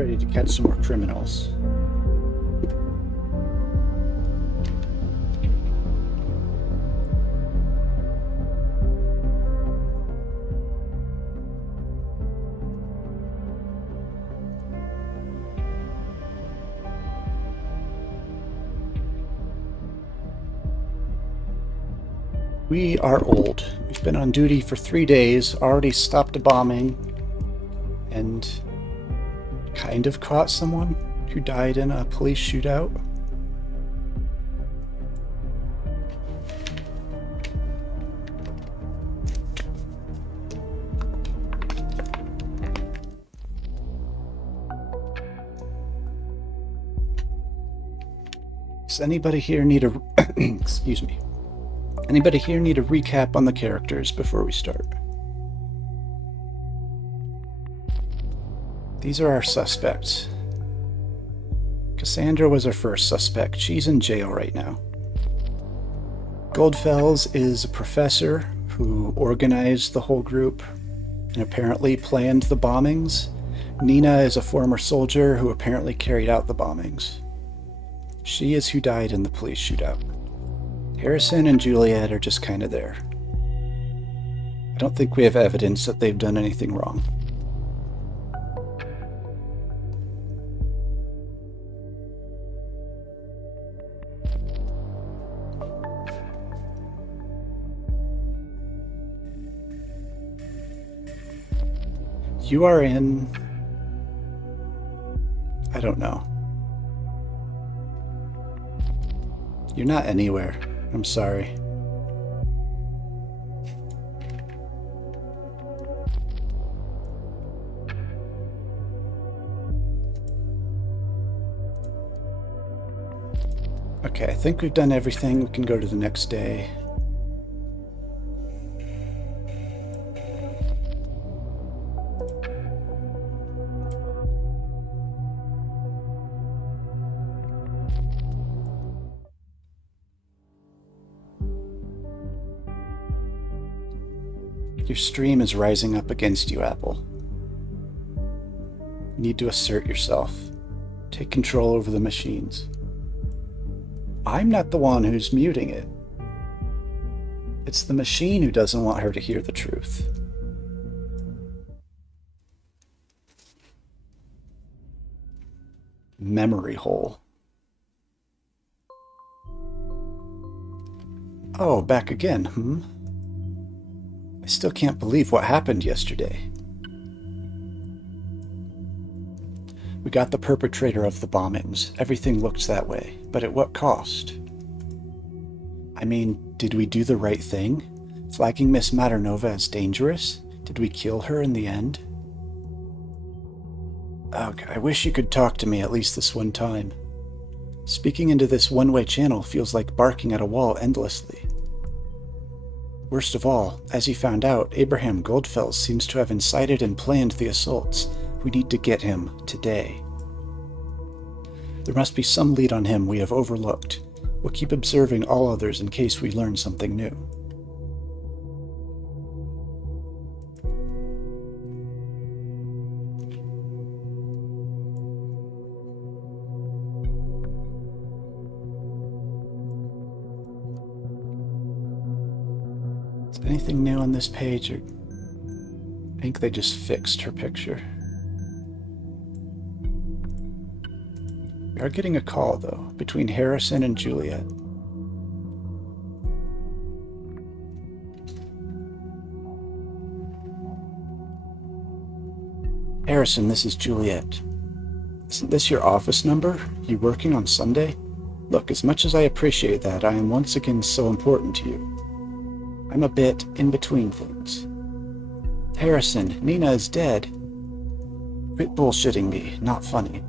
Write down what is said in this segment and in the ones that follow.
ready to catch some more criminals. We are old. We've been on duty for 3 days, already stopped a bombing, and kind of caught someone who died in a police shootout. Does anybody here need a excuse me? Anybody here need a recap on the characters before we start? These are our suspects. Cassandra was our first suspect. She's in jail right now. Goldfels is a professor who organized the whole group and apparently planned the bombings. Nina is a former soldier who apparently carried out the bombings. She is who died in the police shootout. Harrison and Juliet are just kind of there. I don't think we have evidence that they've done anything wrong. You are in... I don't know. You're not anywhere. I'm sorry. Okay, I think we've done everything. We can go to the next day. Your stream is rising up against you, Apple. You need to assert yourself. Take control over the machines. I'm not the one who's muting it. It's the machine who doesn't want her to hear the truth. Memory hole. Oh, back again, I still can't believe what happened yesterday. We got the perpetrator of the bombings. Everything looked that way, but at what cost? I mean, did we do the right thing? Flagging Miss Maternova as dangerous? Did we kill her in the end? Ugh, I wish you could talk to me at least this one time. Speaking into this one-way channel feels like barking at a wall endlessly. Worst of all, as you found out, Abraham Goldfels seems to have incited and planned the assaults. We need to get him today. There must be some lead on him we have overlooked. We'll keep observing all others in case we learn something new. Is anything new on this page? Or I think they just fixed her picture. We are getting a call, though, between Harrison and Juliet. Harrison, this is Juliet. Isn't this your office number? You working on Sunday? Look, as much as I appreciate that, I am once again so important to you. I'm a bit in between things. Harrison, Nina is dead. Quit bullshitting me, not funny.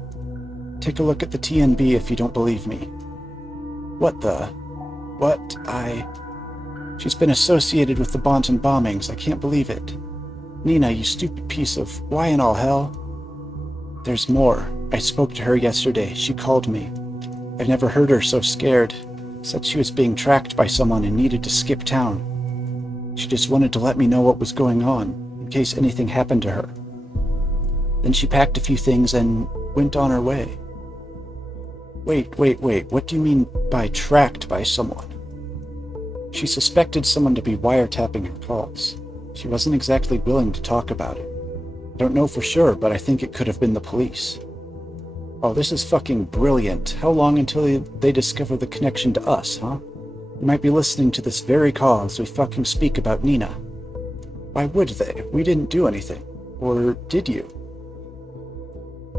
Take a look at the TNB if you don't believe me. What? She's been associated with the Bonton bombings. I can't believe it. Nina, you stupid piece of... Why in all hell? There's more. I spoke to her yesterday. She called me. I've never heard her so scared. Said she was being tracked by someone and needed to skip town. She just wanted to let me know what was going on, in case anything happened to her. Then she packed a few things and went on her way. Wait, what do you mean by tracked by someone? She suspected someone to be wiretapping her calls. She wasn't exactly willing to talk about it. I don't know for sure, but I think it could have been the police. Oh, this is fucking brilliant. How long until they discover the connection to us, huh? They might be listening to this very call as we fucking speak about Nina. Why would they? We didn't do anything. Or did you?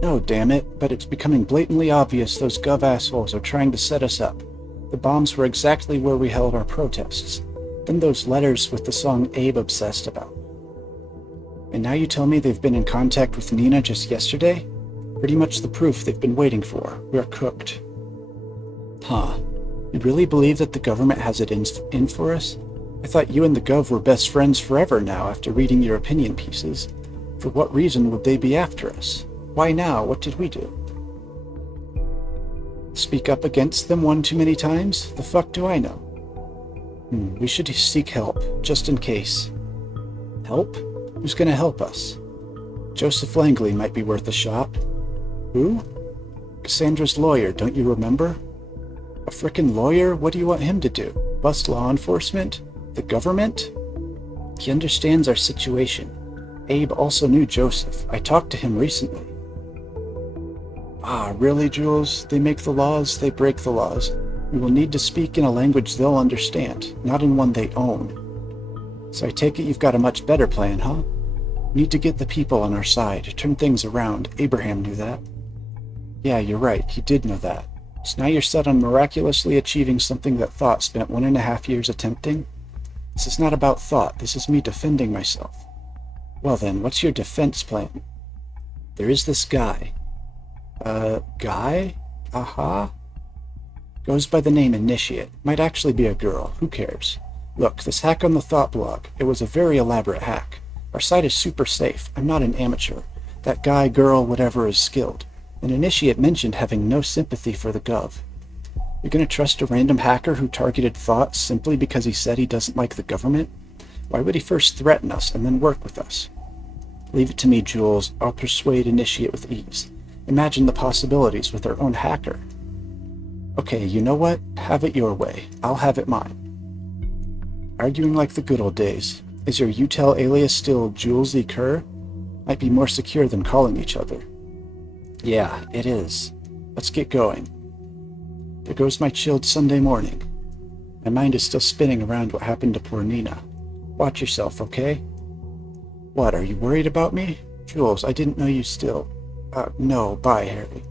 No, damn it, but it's becoming blatantly obvious those gov assholes are trying to set us up. The bombs were exactly where we held our protests. Then those letters with the song Abe obsessed about. And now you tell me they've been in contact with Nina just yesterday? Pretty much the proof they've been waiting for. We're cooked. Huh. You really believe that the government has it in for us? I thought you and the Gov were best friends forever now after reading your opinion pieces. For what reason would they be after us? Why now? What did we do? Speak up against them one too many times? The fuck do I know? We should seek help, just in case. Help? Who's gonna help us? Joseph Langley might be worth a shot. Who? Cassandra's lawyer, don't you remember? A frickin' lawyer? What do you want him to do? Bust law enforcement? The government? He understands our situation. Abe also knew Joseph. I talked to him recently. Ah, really, Jules? They make the laws, they break the laws. We will need to speak in a language they'll understand, not in one they own. So I take it you've got a much better plan, huh? We need to get the people on our side, turn things around. Abraham knew that. Yeah, you're right, he did know that. So now you're set on miraculously achieving something that Thought spent 1.5 years attempting? This is not about Thought, this is me defending myself. Well then, what's your defense plan? There is this guy. Guy? Aha? Goes by the name Initiate. Might actually be a girl. Who cares? Look, this hack on the Thought blog, it was a very elaborate hack. Our site is super safe. I'm not an amateur. That guy, girl, whatever is skilled. An Initiate mentioned having no sympathy for the Gov. You're gonna trust a random hacker who targeted Thought simply because he said he doesn't like the government? Why would he first threaten us and then work with us? Leave it to me, Jules. I'll persuade Initiate with ease. Imagine the possibilities with our own hacker. Okay, you know what? Have it your way. I'll have it mine. Arguing like the good old days. Is your UTEL alias still Jules E. Kerr? Might be more secure than calling each other. Yeah, it is. Let's get going. There goes my chilled Sunday morning. My mind is still spinning around what happened to poor Nina. Watch yourself, okay? What, are you worried about me? Jules, I didn't know you still... no, bye, Harry.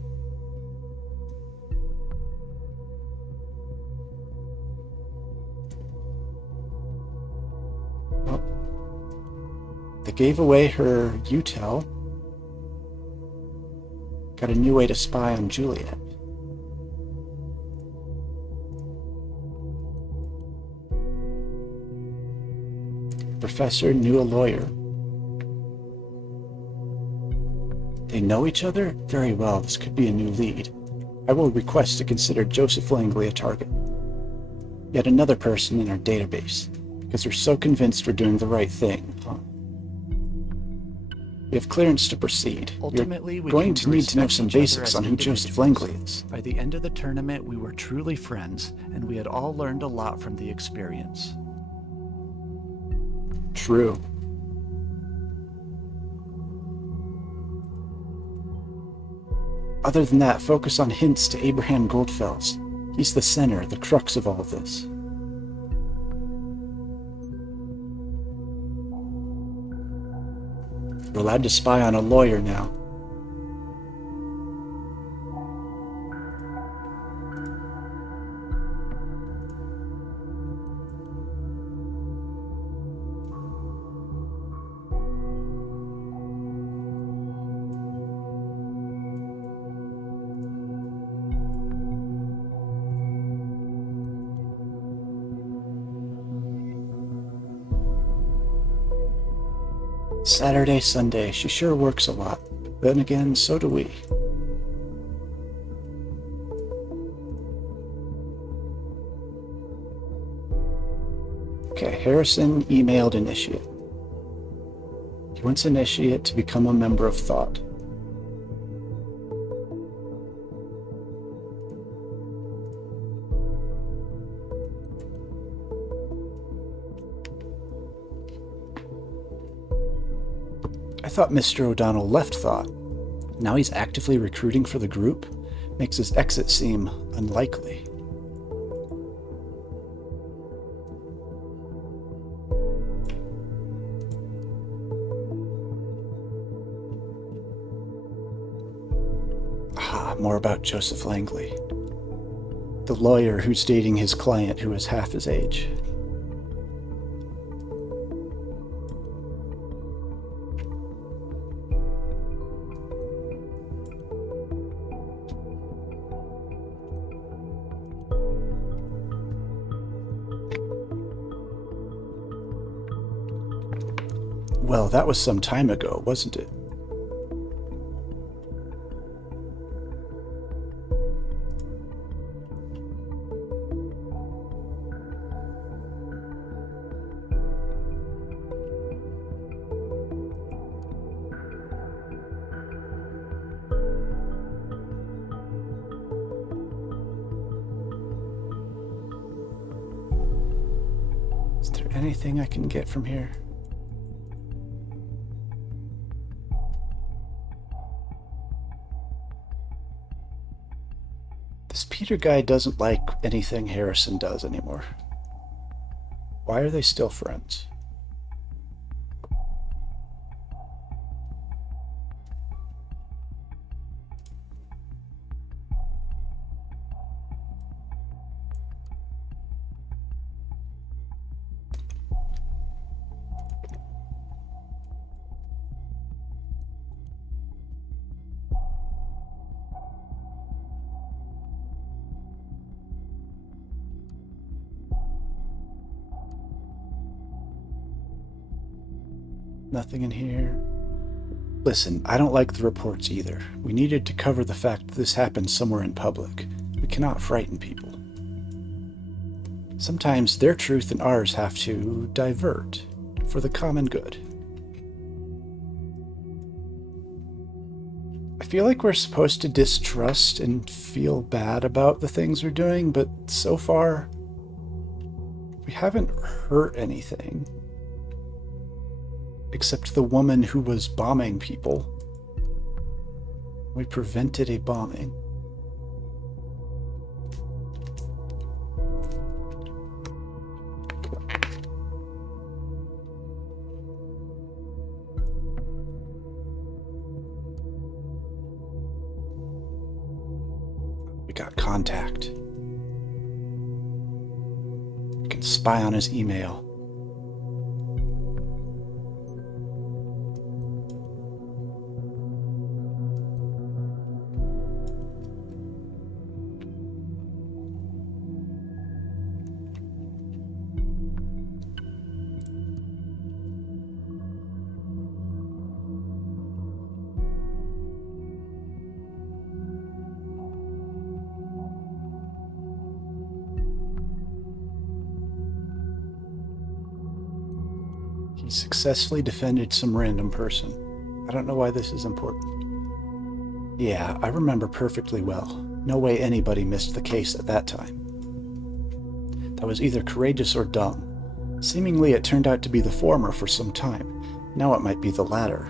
Well, they gave away her UTEL. Got a new way to spy on Juliet. Professor knew a lawyer. They know each other? Very well, this could be a new lead. I will request to consider Joseph Langley a target. Yet another person in our database, because we're so convinced we're doing the right thing, huh? We have clearance to proceed. Ultimately, We're going to need to know some basics on who Joseph Langley is. By the end of the tournament, we were truly friends, and we had all learned a lot from the experience. True. Other than that, focus on hints to Abraham Goldfels. He's the center, the crux of all of this. We're allowed to spy on a lawyer now. Saturday, Sunday, she sure works a lot. But then again, so do we. Okay, Harrison emailed Initiate. He wants Initiate to become a member of Thought. thought Mr. O'Donnell left Thought. Now he's actively recruiting for the group? Makes his exit seem unlikely. More about Joseph Langley, the lawyer who's dating his client who is half his age. Well, that was some time ago, wasn't it? Is there anything I can get from here? This Peter guy doesn't like anything Harrison does anymore. Why are they still friends? Nothing in here. Listen, I don't like the reports either. We needed to cover the fact that this happened somewhere in public. We cannot frighten people. Sometimes their truth and ours have to divert for the common good. I feel like we're supposed to distrust and feel bad about the things we're doing, but so far, we haven't hurt anything. Except the woman who was bombing people. We prevented a bombing. We got contact. We can spy on his email. He successfully defended some random person. I don't know why this is important. Yeah, I remember perfectly well. No way anybody missed the case at that time. That was either courageous or dumb. Seemingly it turned out to be the former for some time. Now it might be the latter.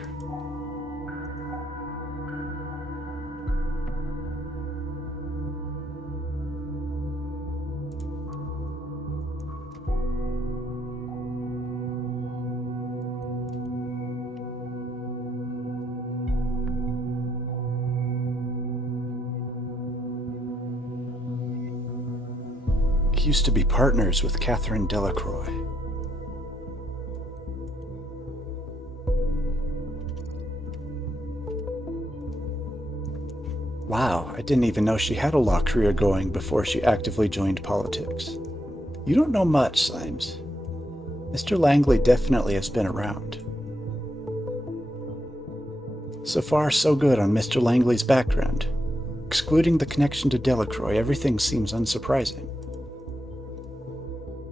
He used to be partners with Catherine Delacroix. Wow, I didn't even know she had a law career going before she actively joined politics. You don't know much, Symes. Mr. Langley definitely has been around. So far, so good on Mr. Langley's background. Excluding the connection to Delacroix, everything seems unsurprising.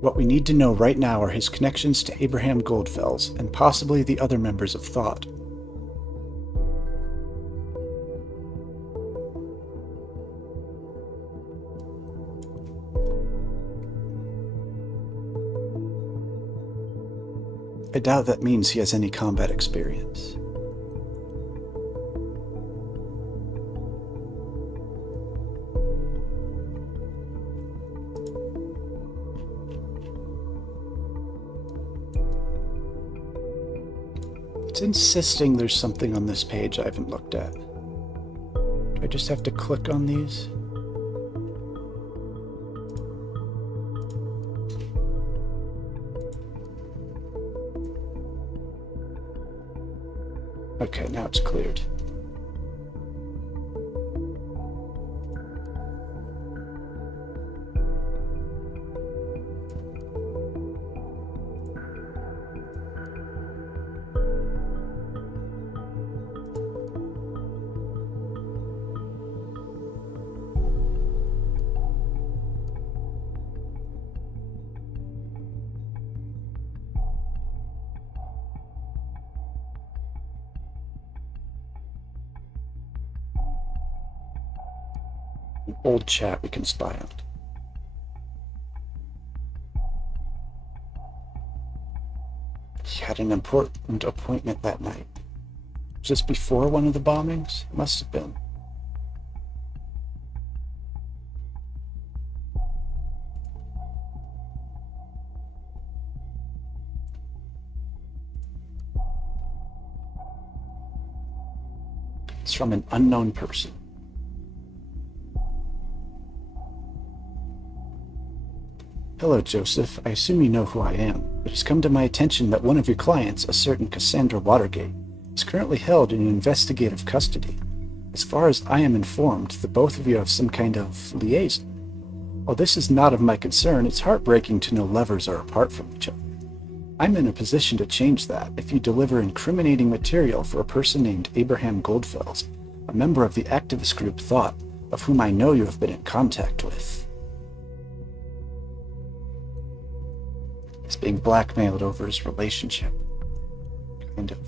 What we need to know right now are his connections to Abraham Goldfels and possibly the other members of Thought. I doubt that means he has any combat experience. It's insisting there's something on this page I haven't looked at. Do I just have to click on these? Okay, now it's cleared. An old chat we can spy on. He had an important appointment that night. Was this before one of the bombings? It must have been. It's from an unknown person. Hello, Joseph. I assume you know who I am. It has come to my attention that one of your clients, a certain Cassandra Watergate, is currently held in investigative custody. As far as I am informed, the both of you have some kind of liaison. While this is not of my concern, it's heartbreaking to know lovers are apart from each other. I'm in a position to change that if you deliver incriminating material for a person named Abraham Goldfels, a member of the activist group Thought, of whom I know you have been in contact with. He's being blackmailed over his relationship. Kind of.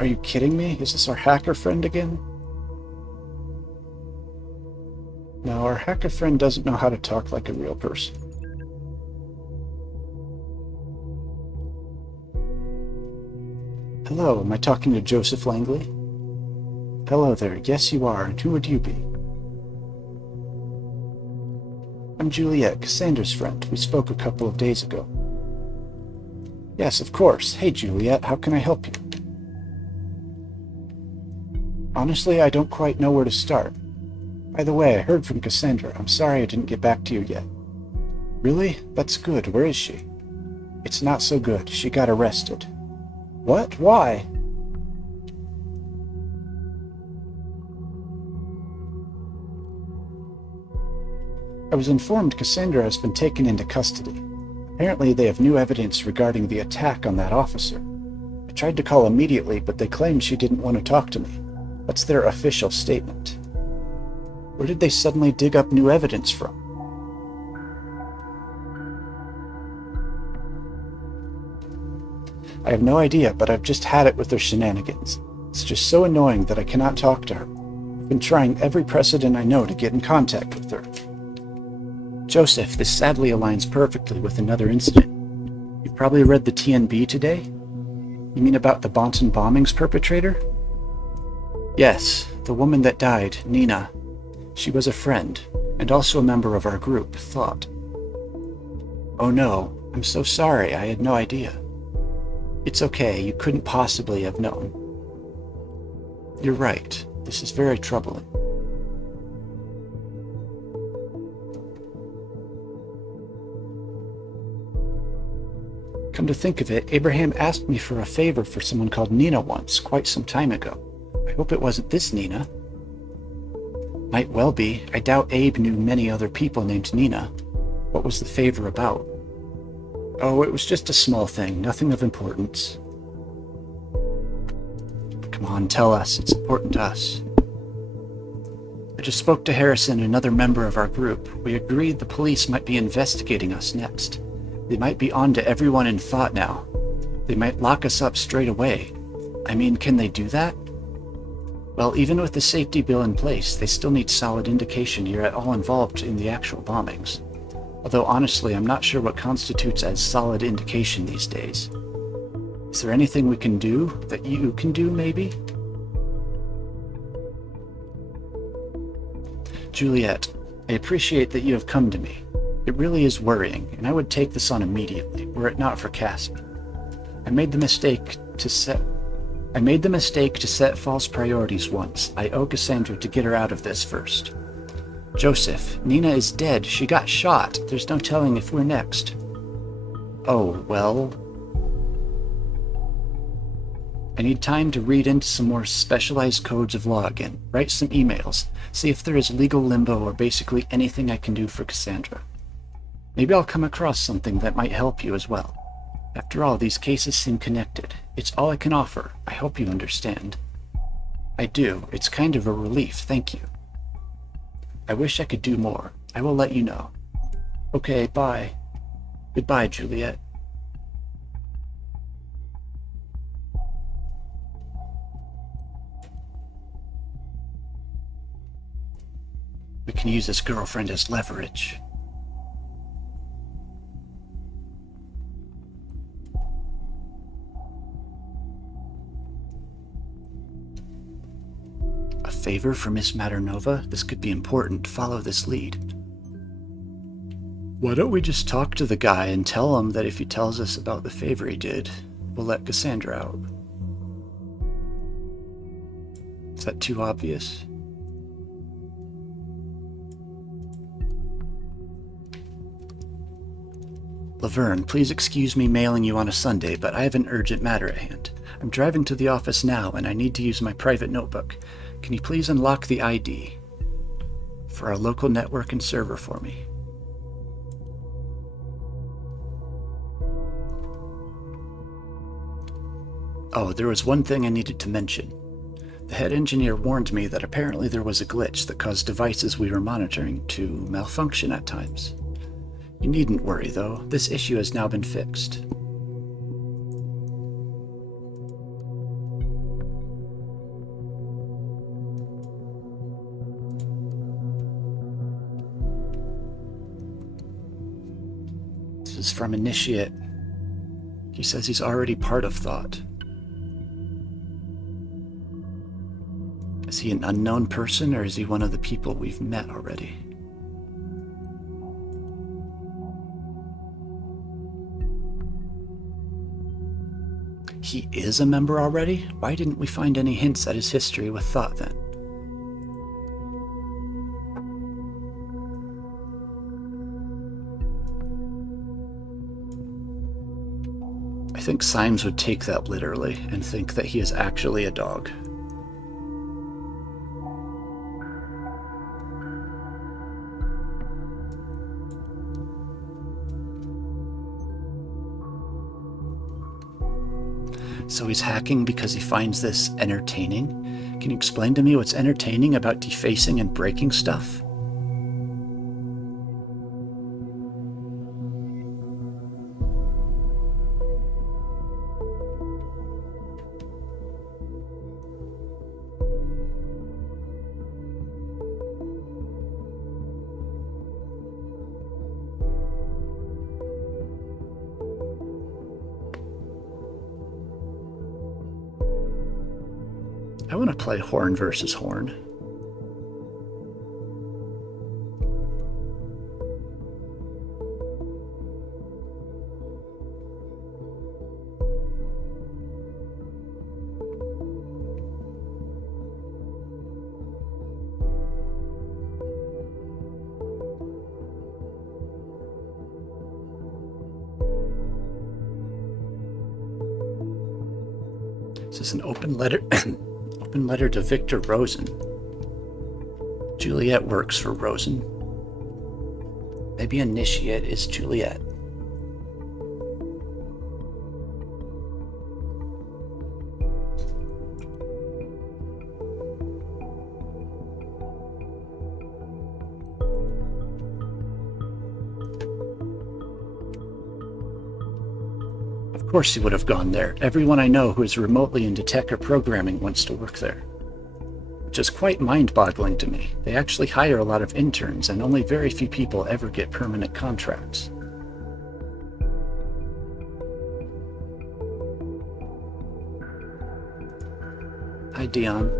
Are you kidding me? Is this our hacker friend again? No, our hacker friend doesn't know how to talk like a real person. Hello, am I talking to Joseph Langley? Hello there, yes you are, and who would you be? I'm Juliet, Cassandra's friend. We spoke a couple of days ago. Yes, of course. Hey Juliet, how can I help you? Honestly, I don't quite know where to start. By the way, I heard from Cassandra. I'm sorry I didn't get back to you yet. Really? That's good. Where is she? It's not so good. She got arrested. What? Why? I was informed Cassandra has been taken into custody. Apparently they have new evidence regarding the attack on that officer. I tried to call immediately, but they claimed she didn't want to talk to me. That's their official statement. Where did they suddenly dig up new evidence from? I have no idea, but I've just had it with their shenanigans. It's just so annoying that I cannot talk to her. I've been trying every precedent I know to get in contact with her. Joseph, this sadly aligns perfectly with another incident. You've probably read the TNB today? You mean about the Bonton bombings perpetrator? Yes, the woman that died, Nina. She was a friend, and also a member of our group, Thought. Oh no, I'm so sorry, I had no idea. It's okay, you couldn't possibly have known. You're right, this is very troubling. Come to think of it, Abraham asked me for a favor for someone called Nina once, quite some time ago. I hope it wasn't this Nina. Might well be. I doubt Abe knew many other people named Nina. What was the favor about? Oh, it was just a small thing, nothing of importance. Come on, tell us. It's important to us. I just spoke to Harrison, another member of our group. We agreed the police might be investigating us next. They might be on to everyone in Thought now. They might lock us up straight away. I mean, can they do that? Well, even with the safety bill in place, they still need solid indication you're at all involved in the actual bombings. Although honestly, I'm not sure what constitutes as solid indication these days. Is there anything we can do that you can do, maybe? Juliet, I appreciate that you have come to me. It really is worrying, and I would take this on immediately, were it not for Cassie. I made the mistake to set false priorities once. I owe Cassandra to get her out of this first. Joseph, Nina is dead. She got shot. There's no telling if we're next. Oh, well... I need time to read into some more specialized codes of law again, write some emails, see if there is legal limbo or basically anything I can do for Cassandra. Maybe I'll come across something that might help you as well. After all, these cases seem connected. It's all I can offer. I hope you understand. I do. It's kind of a relief, thank you. I wish I could do more. I will let you know. Okay, bye. Goodbye, Juliet. We can use this girlfriend as leverage. A favor for Miss Maternova? This could be important. Follow this lead. Why don't we just talk to the guy and tell him that if he tells us about the favor he did, we'll let Cassandra out? Is that too obvious? Laverne, please excuse me mailing you on a Sunday, but I have an urgent matter at hand. I'm driving to the office now, and I need to use my private notebook. Can you please unlock the ID for our local network and server for me? Oh, there was one thing I needed to mention. The head engineer warned me that apparently there was a glitch that caused devices we were monitoring to malfunction at times. You needn't worry, though. This issue has now been fixed. This is from Initiate. He says he's already part of Thought. Is he an unknown person, or is he one of the people we've met already? He is a member already? Why didn't we find any hints at his history with Thought then? I think Symes would take that literally and think that he is actually a dog. So he's hacking because he finds this entertaining? Can you explain to me what's entertaining about defacing and breaking stuff? I want to play Horn versus Horn. This is an open letter. Open letter to Victor Rosen. Juliet works for Rosen. Maybe Initiate is Juliet. Of course he would have gone there. Everyone I know who is remotely into tech or programming wants to work there. Which is quite mind-boggling to me. They actually hire a lot of interns, and only very few people ever get permanent contracts. Hi, Dion.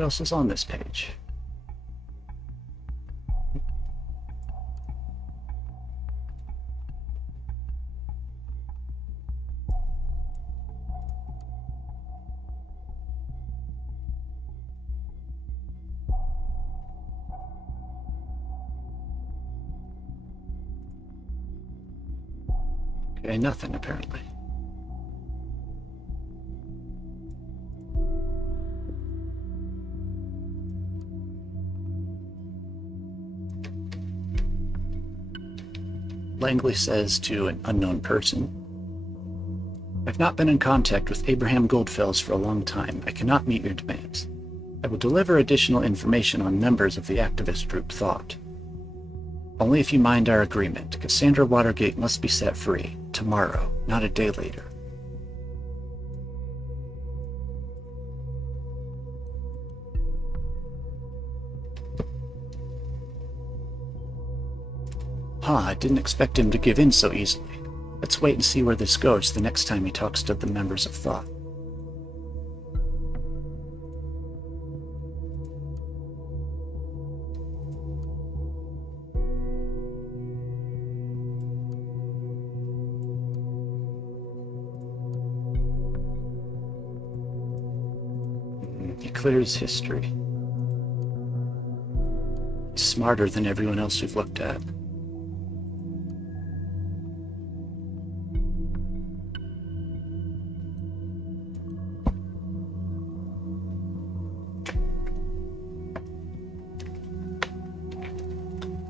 What else is on this page? Okay, nothing apparently. Langley says to an unknown person, "I've not been in contact with Abraham Goldfells for a long time. I cannot meet your demands. I will deliver additional information on members of the activist group Thought. Only if you mind our agreement. Cassandra Watergate must be set free. Tomorrow, not a day later." I didn't expect him to give in so easily. Let's wait and see where this goes the next time he talks to the members of Thought. He clears history. He's smarter than everyone else we've looked at.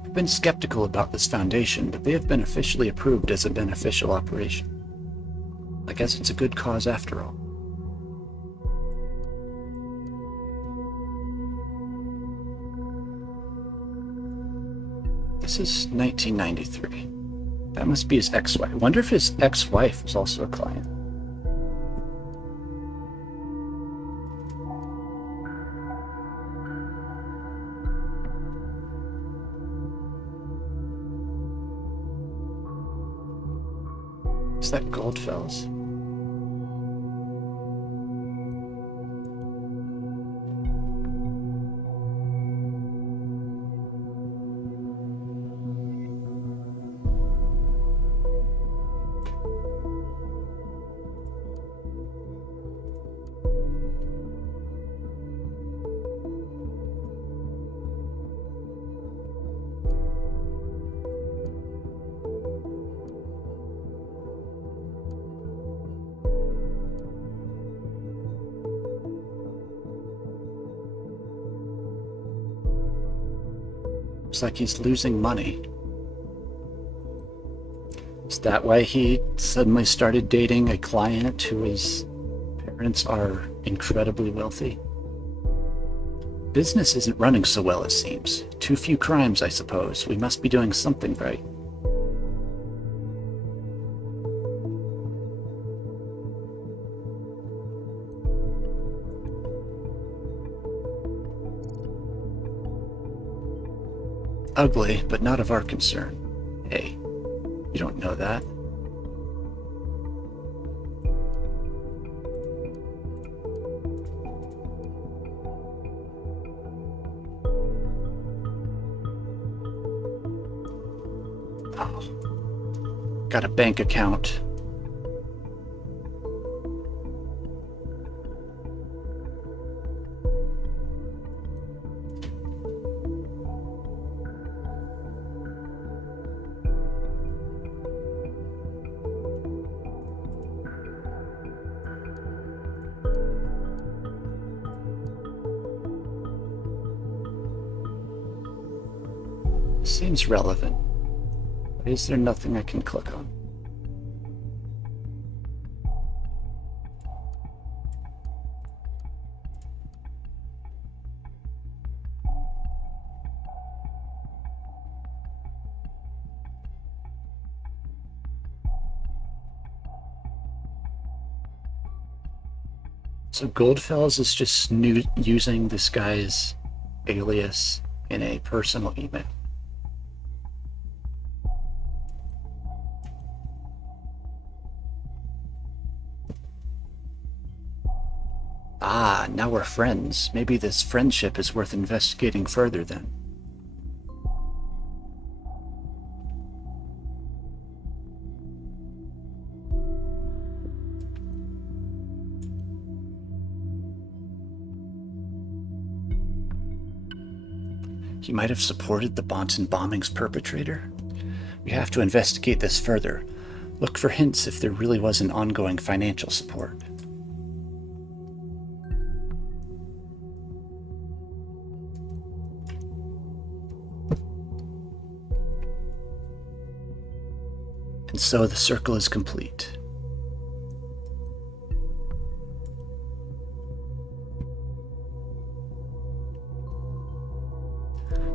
I've been skeptical about this foundation, but they have been officially approved as a beneficial operation. I guess it's a good cause after all. This is 1993. That must be his ex-wife. I wonder if his ex-wife was also a client. Is that Goldfells? Looks like he's losing money. Is that why he suddenly started dating a client whose parents are incredibly wealthy? Business isn't running so well, it seems. Too few crimes, I suppose. We must be doing something right. Ugly, but not of our concern. Hey, you don't know that. Oh, got a bank account. Seems relevant. But is there nothing I can click on? So Goldfells is just using this guy's alias in a personal email. Ah, now we're friends. Maybe this friendship is worth investigating further then. He might have supported the Bonton bombing's perpetrator. We have to investigate this further. Look for hints if there really was an ongoing financial support. And so the circle is complete.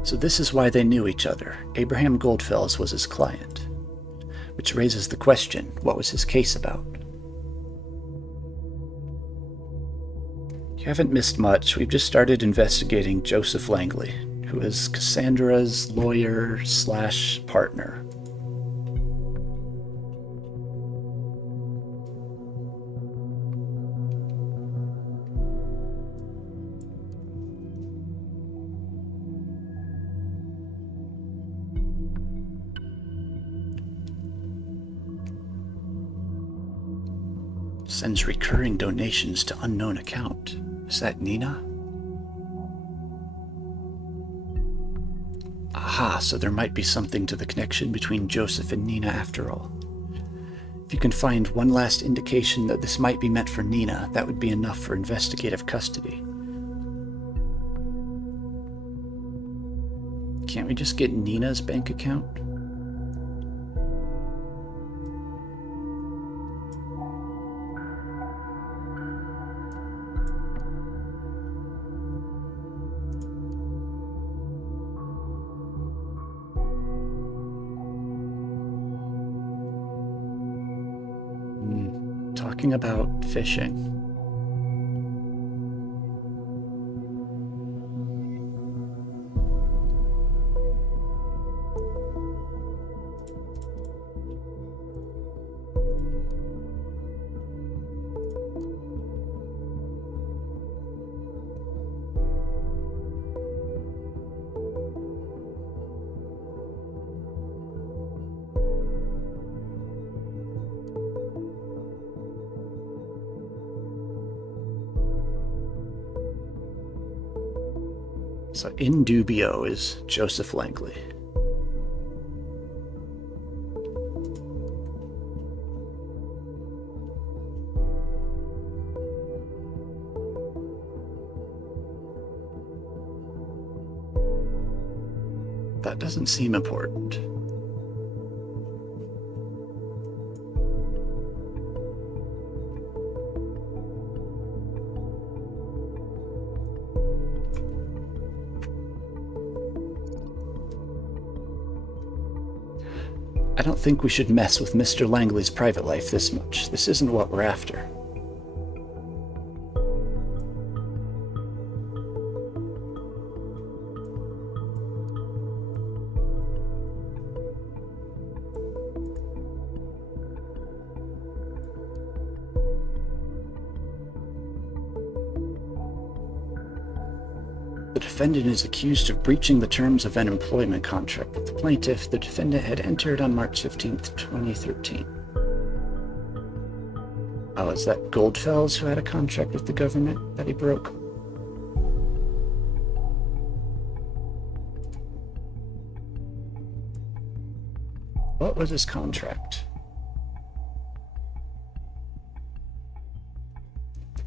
So this is why they knew each other. Abraham Goldfells was his client. Which raises the question, what was his case about? You haven't missed much. We've just started investigating Joseph Langley, who is Cassandra's lawyer/partner. Sends recurring donations to unknown account. Is that Nina? Aha, so there might be something to the connection between Joseph and Nina after all. If you can find one last indication that this might be meant for Nina, that would be enough for investigative custody. Can't we just get Nina's bank account? Talking about fishing. So in dubio is Joseph Langley. That doesn't seem important. I don't think we should mess with Mr. Langley's private life this much. This isn't what we're after. The defendant is accused of breaching the terms of an employment contract with the plaintiff the defendant had entered on March 15th, 2013. Oh, is that Goldfells who had a contract with the government that he broke? What was his contract?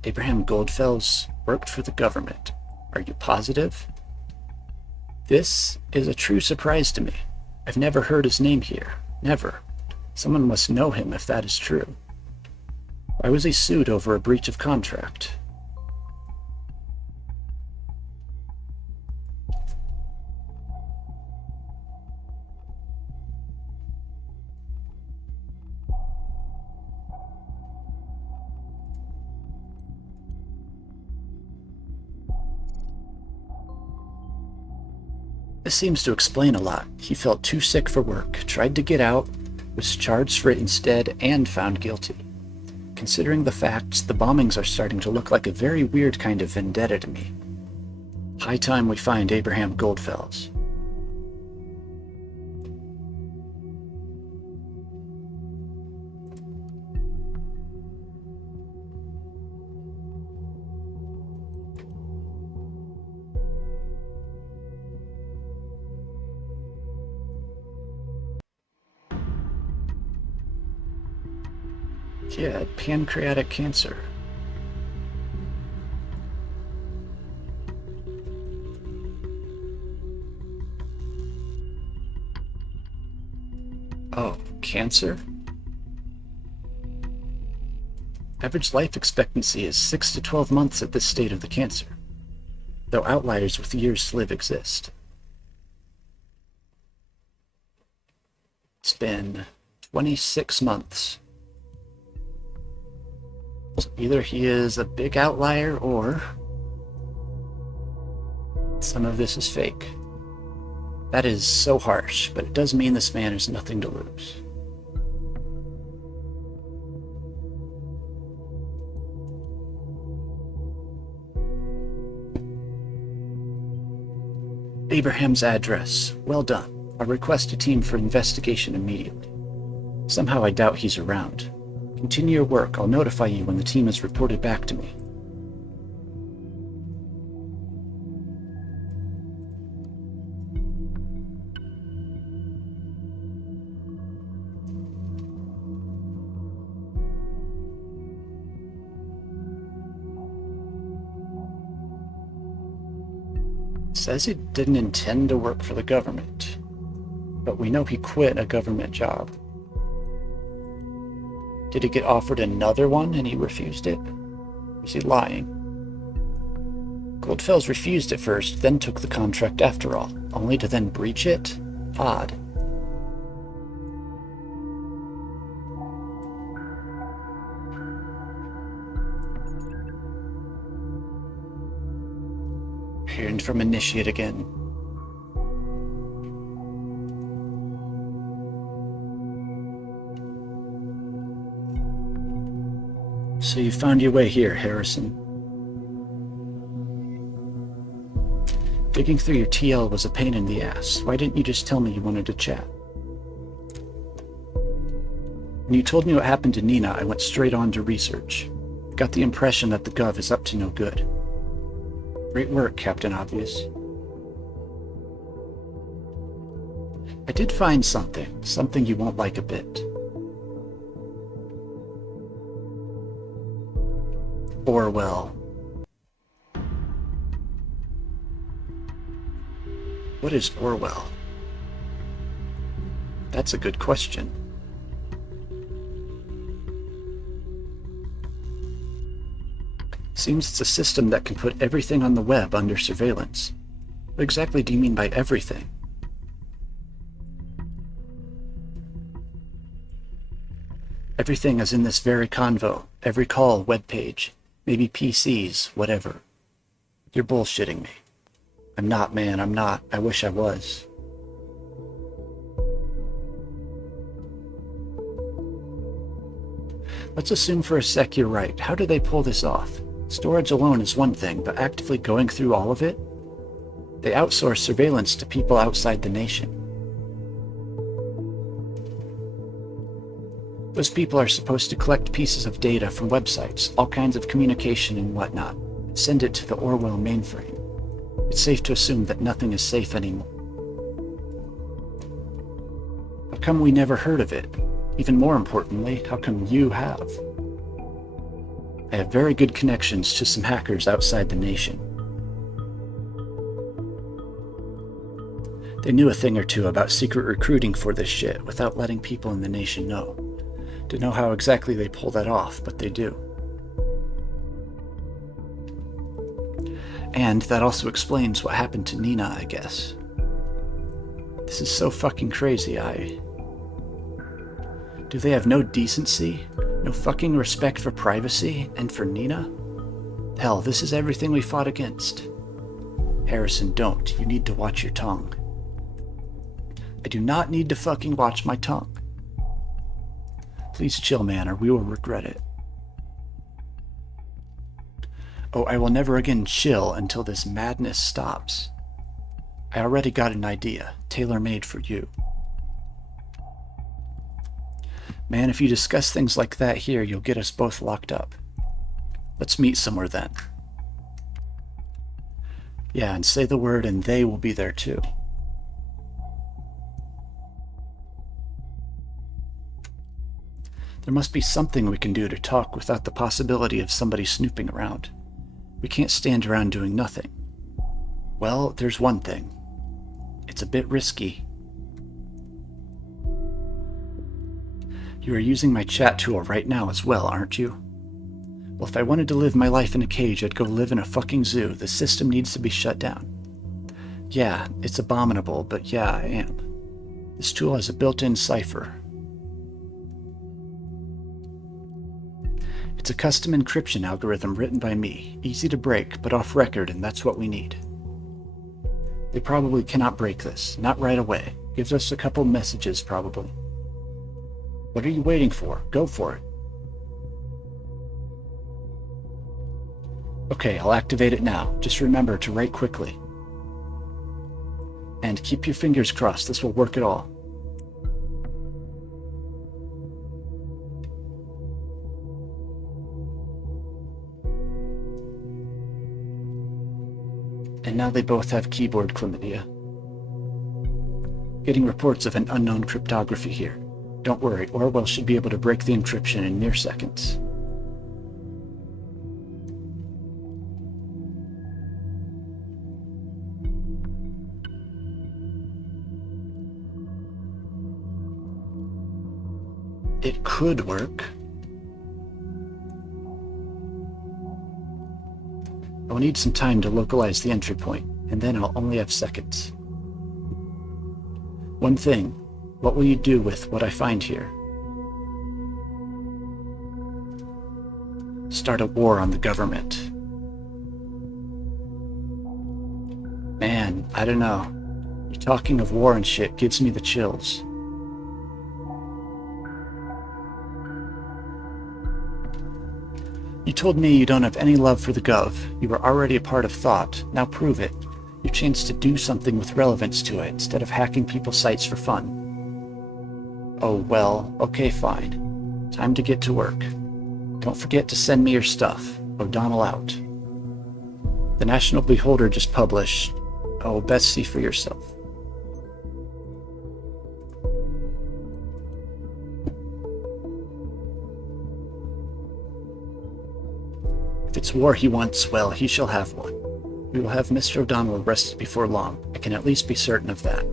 Abraham Goldfells worked for the government. Are you positive? This is a true surprise to me. I've never heard his name here. Never. Someone must know him if that is true. Why was he sued over a breach of contract? This seems to explain a lot. He felt too sick for work, tried to get out, was charged for it instead, and found guilty. Considering the facts, the bombings are starting to look like a very weird kind of vendetta to me. High time we find Abraham Goldfels. Yeah, pancreatic cancer. Oh, cancer? Average life expectancy is 6 to 12 months at this state of the cancer, though outliers with years to live exist. It's been 26 months. So either he is a big outlier or some of this is fake. That is so harsh, but it does mean this man has nothing to lose. Abraham's address. Well done. I'll request a team for investigation immediately. Somehow I doubt he's around. Continue your work. I'll notify you when the team has reported back to me. Says he didn't intend to work for the government, but we know he quit a government job. Did he get offered another one and he refused it? Or is he lying? Goldfels refused at first, then took the contract after all, only to then breach it? Odd. Hearing from Initiate again. So you found your way here, Harrison. Digging through your TL was a pain in the ass. Why didn't you just tell me you wanted to chat? When you told me what happened to Nina, I went straight on to research. Got the impression that the Gov is up to no good. Great work, Captain Obvious. I did find something you won't like a bit. Orwell. What is Orwell? That's a good question. Seems it's a system that can put everything on the web under surveillance. What exactly do you mean by everything? Everything is in this very convo, every call, webpage, maybe PCs, whatever. You're bullshitting me. I'm not, man, I'm not. I wish I was. Let's assume for a sec you're right. How do they pull this off? Storage alone is one thing, but actively going through all of it? They outsource surveillance to people outside the nation. Those people are supposed to collect pieces of data from websites, all kinds of communication and whatnot, and send it to the Orwell mainframe. It's safe to assume that nothing is safe anymore. How come we never heard of it? Even more importantly, how come you have? I have very good connections to some hackers outside the nation. They knew a thing or two about secret recruiting for this shit without letting people in the nation know. Don't know how exactly they pull that off, but they do. And that also explains what happened to Nina, I guess. This is so fucking crazy, Do they have no decency? No fucking respect for privacy and for Nina? Hell, this is everything we fought against. Harrison, don't. You need to watch your tongue. I do not need to fucking watch my tongue. Please chill, man, or we will regret it. Oh, I will never again chill until this madness stops. I already got an idea, tailor-made for you. Man, if you discuss things like that here, you'll get us both locked up. Let's meet somewhere then. Yeah, and say the word and they will be there too. There must be something we can do to talk without the possibility of somebody snooping around. We can't stand around doing nothing. Well, there's one thing. It's a bit risky. You are using my chat tool right now as well, aren't you? Well, if I wanted to live my life in a cage, I'd go live in a fucking zoo. The system needs to be shut down. Yeah, it's abominable, but yeah, I am. This tool has a built-in cipher. It's a custom encryption algorithm written by me. Easy to break, but off record, and that's what we need. They probably cannot break this. Not right away. Gives us a couple messages, probably. What are you waiting for? Go for it. Okay, I'll activate it now. Just remember to write quickly. And keep your fingers crossed. This will work at all. And now they both have keyboard chlamydia. Getting reports of an unknown cryptography here. Don't worry, Orwell should be able to break the encryption in mere seconds. It could work. I will need some time to localize the entry point, and then I'll only have seconds. One thing, what will you do with what I find here? Start a war on the government. Man, I don't know. You talking of war and shit gives me the chills. You told me you don't have any love for the Gov. You were already a part of thought. Now prove it. Your chance to do something with relevance to it instead of hacking people's sites for fun. Oh, well, okay, fine. Time to get to work. Don't forget to send me your stuff. O'Donnell out. The National Beholder just published. Oh, best see for yourself. If it's war he wants, well, he shall have one. We will have Mr. O'Donnell arrested before long. I can at least be certain of that.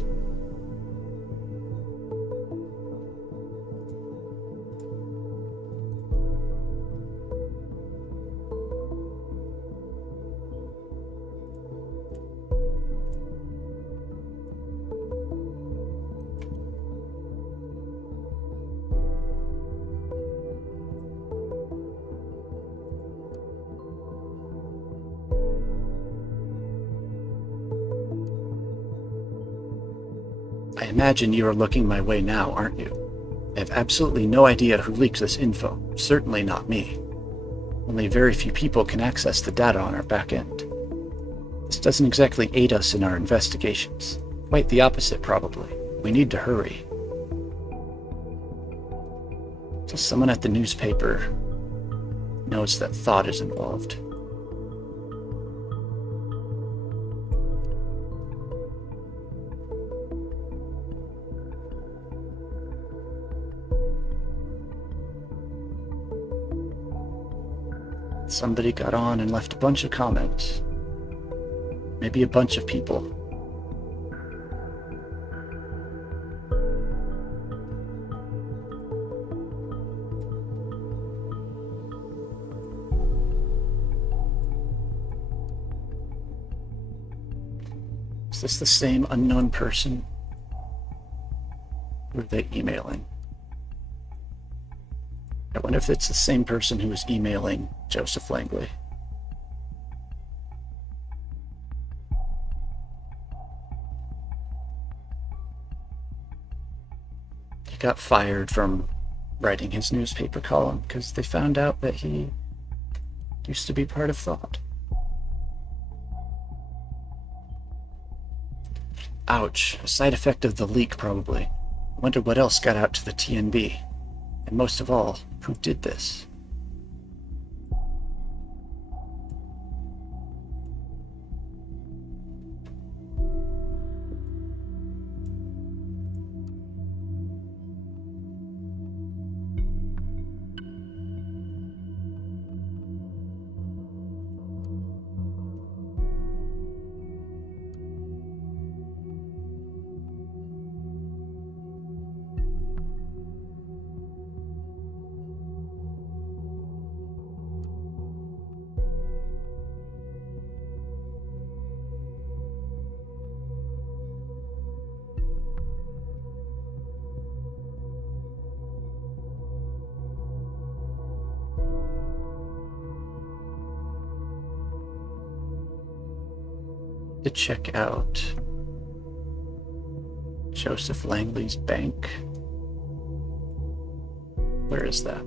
I imagine you are looking my way now, aren't you? I have absolutely no idea who leaked this info. Certainly not me. Only very few people can access the data on our back end. This doesn't exactly aid us in our investigations. Quite the opposite, probably. We need to hurry. So someone at the newspaper knows that thought is involved. Somebody got on and left a bunch of comments. Maybe a bunch of people. Is this the same unknown person? Or are they emailing? I wonder if it's the same person who was emailing Joseph Langley. He got fired from writing his newspaper column because they found out that he used to be part of thought. Ouch, a side effect of the leak, probably. I wonder what else got out to the TNB. And most of all, who did this? To check out Joseph Langley's bank. Where is that?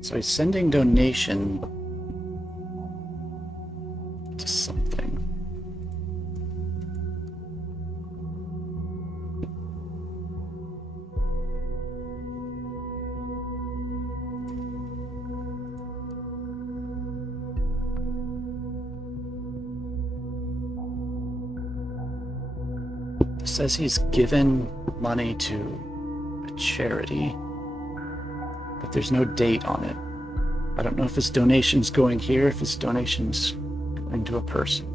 So he's sending donation to something. It says he's given money to a charity, but there's no date on it. I don't know if his donation's going here, if his donation's going to a person.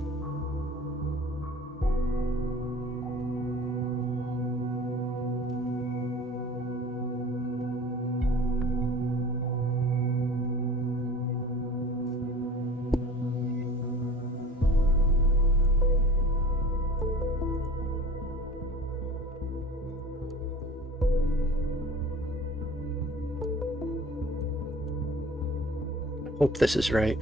Hope this is right.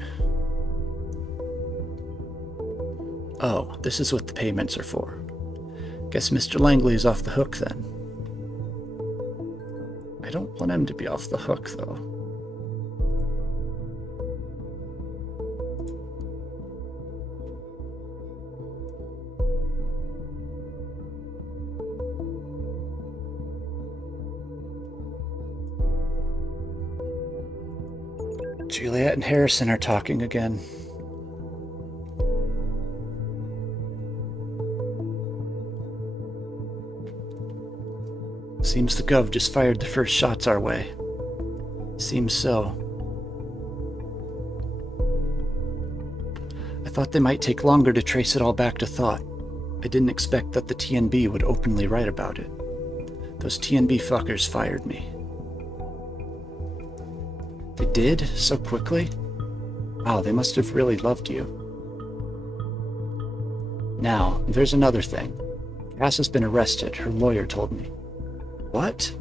Oh, this is what the payments are for. Guess Mr. Langley is off the hook then. I don't want him to be off the hook, though. Juliet and Harrison are talking again. Seems the Gov just fired the first shots our way. Seems so. I thought they might take longer to trace it all back to thought. I didn't expect that the TNB would openly write about it. Those TNB fuckers fired me. They did? So quickly? Wow, they must have really loved you. Now, there's another thing. Cass has been arrested, her lawyer told me. What?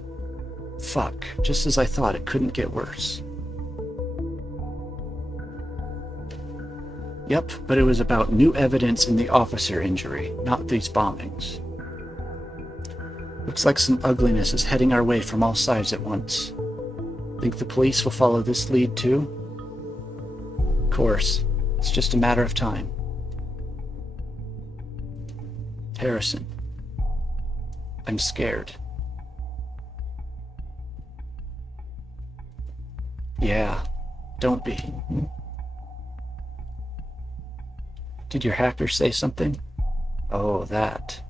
Fuck, just as I thought, it couldn't get worse. Yep, but it was about new evidence in the officer injury, not these bombings. Looks like some ugliness is heading our way from all sides at once. Think the police will follow this lead too? Of course, it's just a matter of time. Harrison, I'm scared. Yeah, don't be. Did your hacker say something? Oh, that.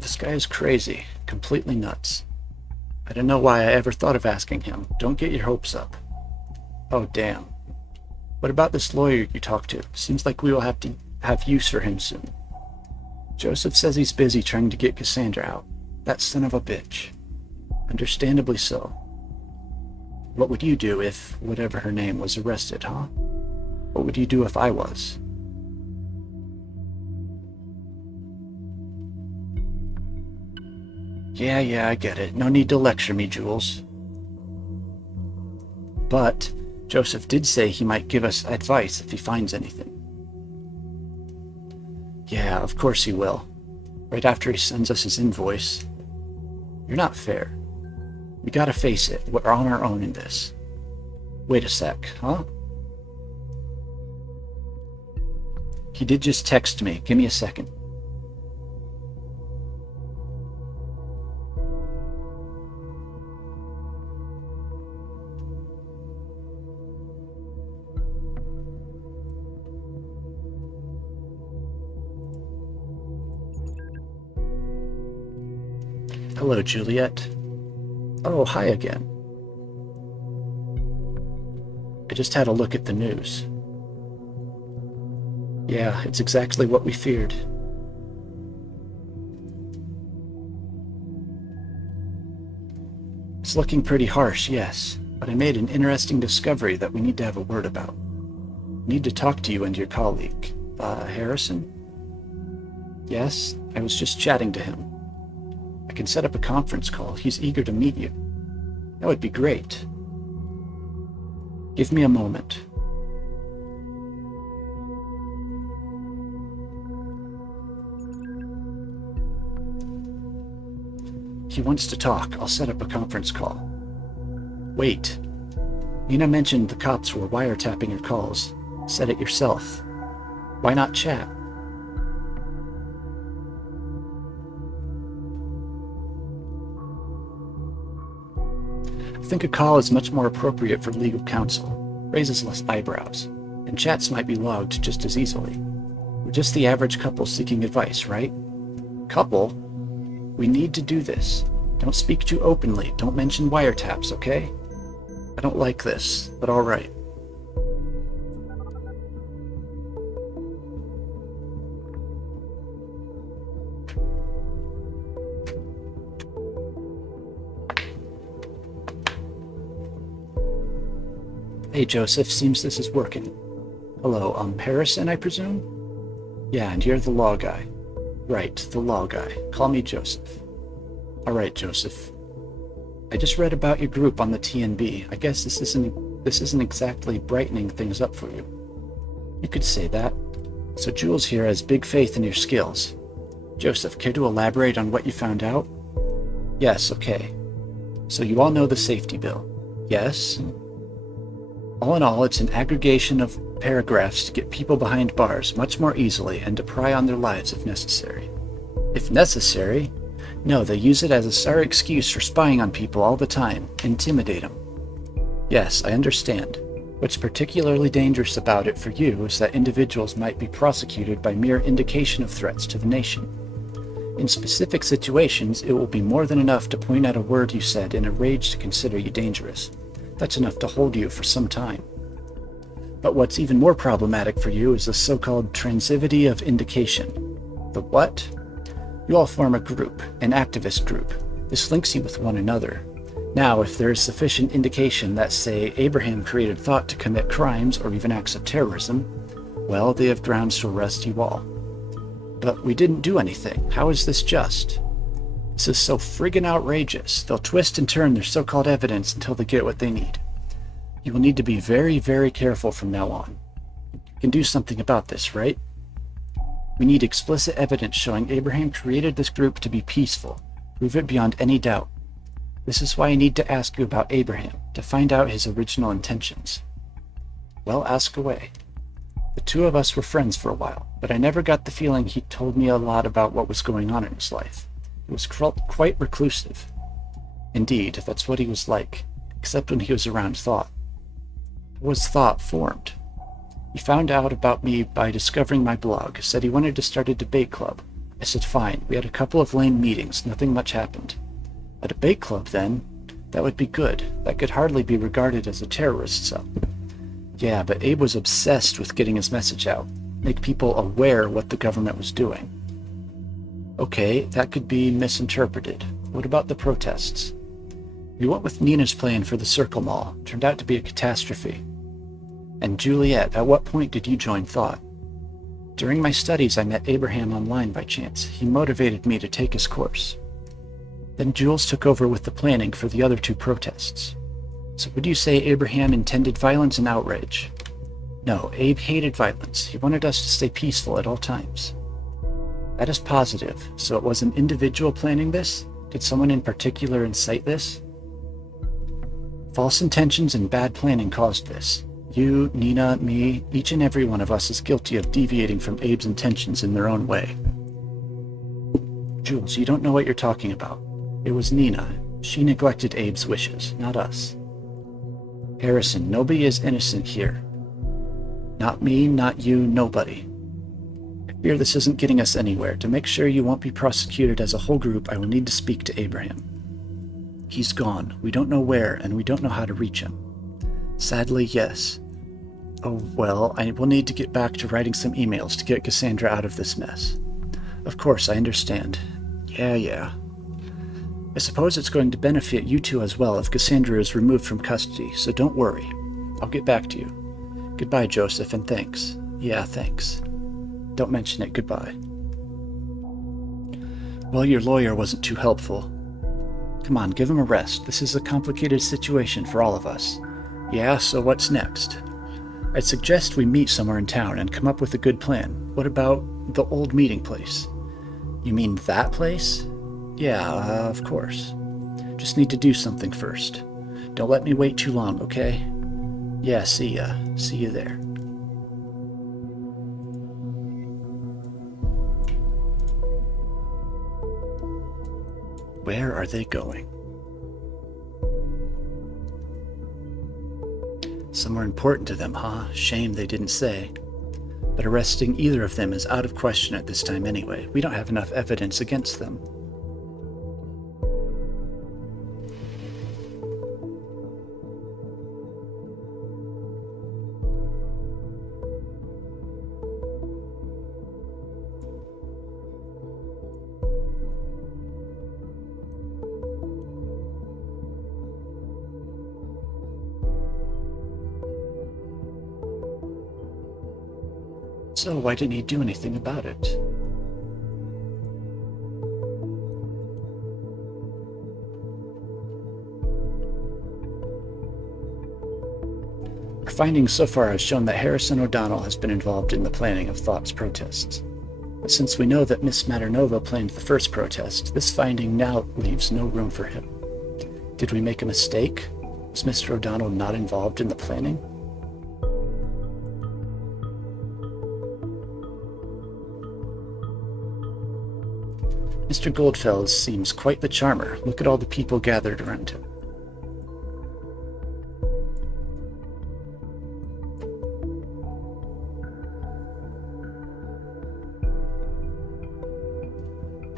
This guy is crazy, completely nuts. I don't know why I ever thought of asking him. Don't get your hopes up. Oh, damn. What about this lawyer you talked to? Seems like we will have to have use for him soon. Joseph says he's busy trying to get Cassandra out. That son of a bitch. Understandably so. What would you do if whatever her name was arrested, huh? What would you do if I was? Yeah, I get it. No need to lecture me, Jules. But Joseph did say he might give us advice if he finds anything. Yeah, of course he will. Right after he sends us his invoice. You're not fair. We gotta face it, we're on our own in this. Wait a sec, huh? He did just text me. Give me a second. Hello, Juliet. Oh, hi again. I just had a look at the news. Yeah, it's exactly what we feared. It's looking pretty harsh, yes, but I made an interesting discovery that we need to have a word about. I need to talk to you and your colleague, Harrison? Yes, I was just chatting to him. I can set up a conference call. He's eager to meet you. That would be great. Give me a moment. He wants to talk. I'll set up a conference call. Wait. Nina mentioned the cops were wiretapping your calls. Said it yourself. Why not chat? I think a call is much more appropriate for legal counsel. Raises less eyebrows. And chats might be logged just as easily. We're just the average couple seeking advice, right? Couple? We need to do this. Don't speak too openly. Don't mention wiretaps, okay? I don't like this, but all right. Hey, Joseph, seems this is working. Hello, Harrison, I presume? Yeah, and you're the law guy. Right, the law guy. Call me Joseph. All right, Joseph. I just read about your group on the TNB. I guess this isn't exactly brightening things up for you. You could say that. So Jules here has big faith in your skills. Joseph, care to elaborate on what you found out? Yes, okay. So you all know the safety bill. Yes? All in all, it's an aggregation of paragraphs to get people behind bars much more easily and to pry on their lives if necessary. If necessary? No, they use it as a sorry excuse for spying on people all the time, intimidate them. Yes, I understand. What's particularly dangerous about it for you is that individuals might be prosecuted by mere indication of threats to the nation. In specific situations, it will be more than enough to point out a word you said in a rage to consider you dangerous. That's enough to hold you for some time. But what's even more problematic for you is the so-called transitivity of indication. The what? You all form a group, an activist group. This links you with one another. Now, if there is sufficient indication that, say, Abraham created thought to commit crimes or even acts of terrorism, well, they have grounds to arrest you all. But we didn't do anything. How is this just? This is so friggin' outrageous. They'll twist and turn their so-called evidence until they get what they need. You will need to be very, very careful from now on. You can do something about this, right? We need explicit evidence showing Abraham created this group to be peaceful. Prove it beyond any doubt. This is why I need to ask you about Abraham, to find out his original intentions. Well, ask away. The two of us were friends for a while, but I never got the feeling he told me a lot about what was going on in his life. He was quite reclusive. Indeed, that's what he was like, except when he was around thought. Was thought formed? He found out about me by discovering my blog, said he wanted to start a debate club. I said fine, we had a couple of lame meetings, nothing much happened. A debate club, then? That would be good. That could hardly be regarded as a terrorist cell. Yeah, but Abe was obsessed with getting his message out, make people aware what the government was doing. Okay, that could be misinterpreted. What about the protests? We went with Nina's plan for the Circle Mall. Turned out to be a catastrophe. And Juliet, at what point did you join Thought? During my studies, I met Abraham online by chance. He motivated me to take his course. Then Jules took over with the planning for the other 2 protests. So would you say Abraham intended violence and outrage? No, Abe hated violence. He wanted us to stay peaceful at all times. That is positive. So it was an individual planning this? Did someone in particular incite this? False intentions and bad planning caused this. You, Nina, me, each and every one of us is guilty of deviating from Abe's intentions in their own way. Jules, you don't know what you're talking about. It was Nina. She neglected Abe's wishes, not us. Harrison, nobody is innocent here. Not me, not you, nobody. I fear this isn't getting us anywhere. To make sure you won't be prosecuted as a whole group, I will need to speak to Abraham. He's gone. We don't know where, and we don't know how to reach him. Sadly, yes. Oh, well, I will need to get back to writing some emails to get Cassandra out of this mess. Of course, I understand. Yeah. I suppose it's going to benefit you two as well if Cassandra is removed from custody, so don't worry. I'll get back to you. Goodbye, Joseph, and thanks. Yeah, thanks. Don't mention it. Goodbye. Well, your lawyer wasn't too helpful. Come on, give him a rest. This is a complicated situation for all of us. Yeah, so what's next? I'd suggest we meet somewhere in town and come up with a good plan. What about the old meeting place? You mean that place? Yeah, of course. Just need to do something first. Don't let me wait too long, okay? Yeah, see ya. See you there. Where are they going? Somewhere important to them, huh? Shame they didn't say. But arresting either of them is out of question at this time anyway. We don't have enough evidence against them. So why didn't he do anything about it? Our findings so far have shown that Harrison O'Donnell has been involved in the planning of Thought's protests. But since we know that Miss Maternova planned the first protest, this finding now leaves no room for him. Did we make a mistake? Was Mr. O'Donnell not involved in the planning? Mr. Goldfels seems quite the charmer. Look at all the people gathered around him.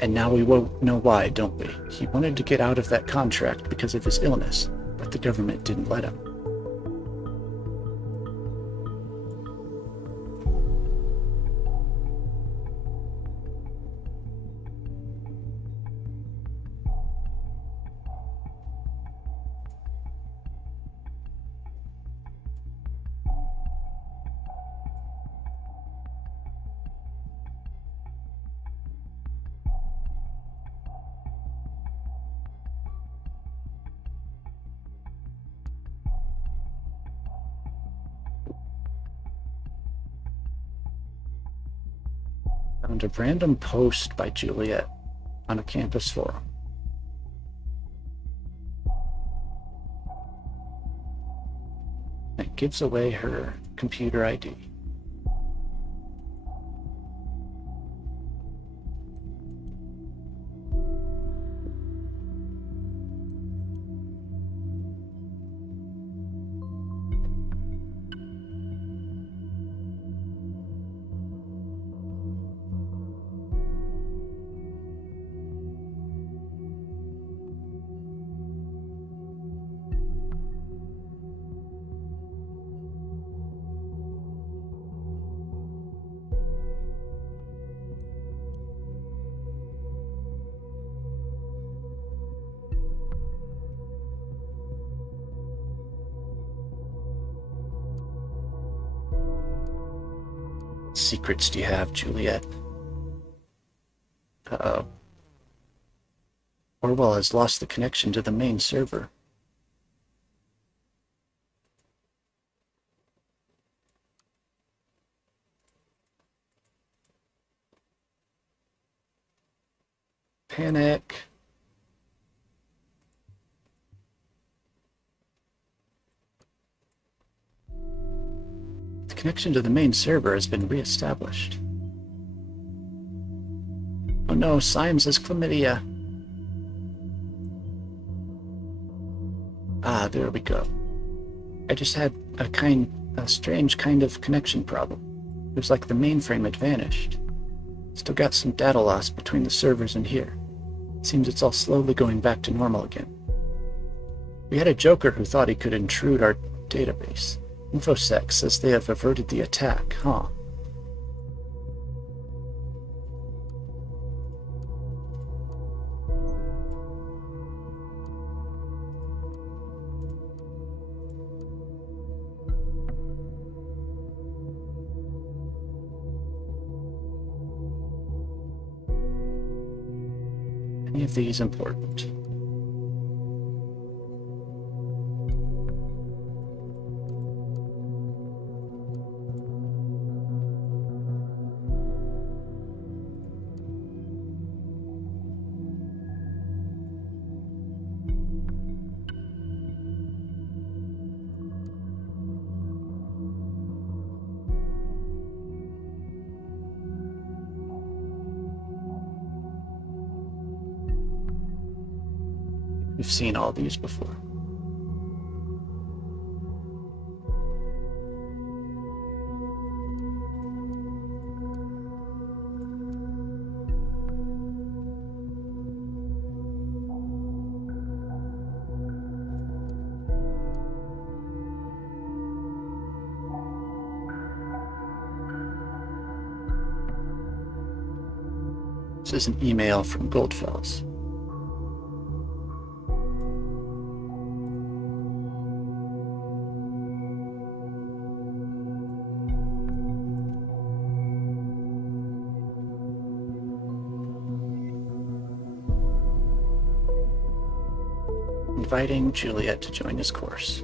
And now we won't know why, don't we? He wanted to get out of that contract because of his illness, but the government didn't let him. Found a random post by Juliet on a campus forum. It gives away her computer ID. Secrets do you have, Juliet? Uh-oh. Orwell has lost the connection to the main server. Panic. The connection to the main server has been re-established. Oh no, Symes has chlamydia. Ah, there we go. I just had a strange kind of connection problem. It was like the mainframe had vanished. Still got some data loss between the servers and here. Seems it's all slowly going back to normal again. We had a joker who thought he could intrude our database. InfoSec says they have averted the attack, huh? Any of these important? We've seen all these before. This is an email from Goldfells. Inviting Juliet to join his course.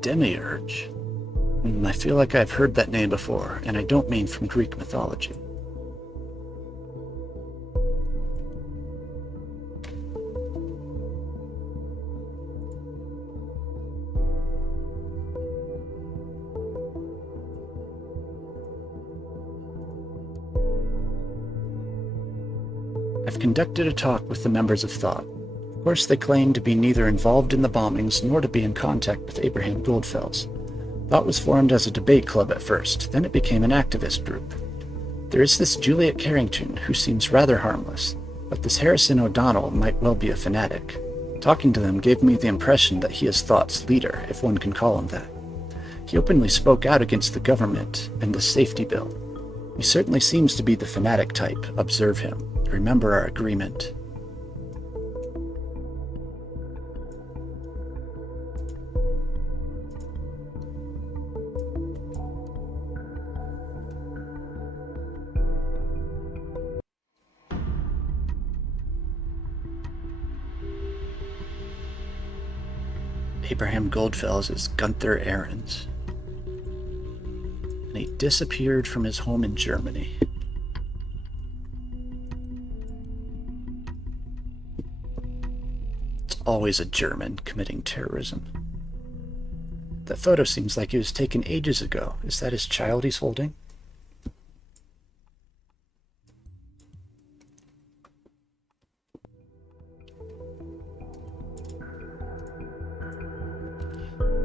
Demiurge. I feel like I've heard that name before, and I don't mean from Greek mythology. I've conducted a talk with the members of Thought. Of course, they claim to be neither involved in the bombings nor to be in contact with Abraham Goldfells. Thought was formed as a debate club at first, then it became an activist group. There is this Juliet Carrington, who seems rather harmless, but this Harrison O'Donnell might well be a fanatic. Talking to them gave me the impression that he is Thought's leader, if one can call him that. He openly spoke out against the government and the safety bill. He certainly seems to be the fanatic type. Observe him. Remember our agreement. Abraham Goldfells is Gunther Ahrens, and he disappeared from his home in Germany. It's always a German committing terrorism. That photo seems like it was taken ages ago. Is that his child he's holding?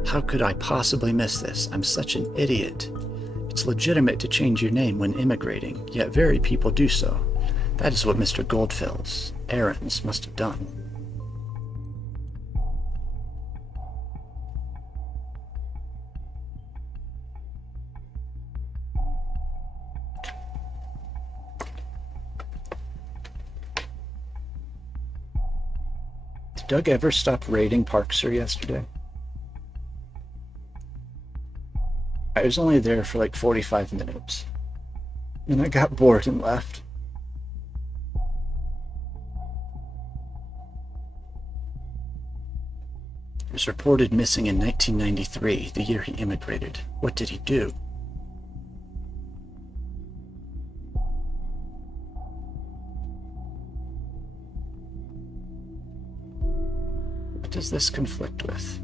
How could I possibly miss this? I'm such an idiot. It's legitimate to change your name when immigrating, yet very people do so. That is what Mr. Goldfells, Ahrens, must have done. Did Doug ever stop raiding Parkser yesterday? I was only there for like 45 minutes. And I got bored and left. He was reported missing in 1993, the year he immigrated. What did he do? What does this conflict with?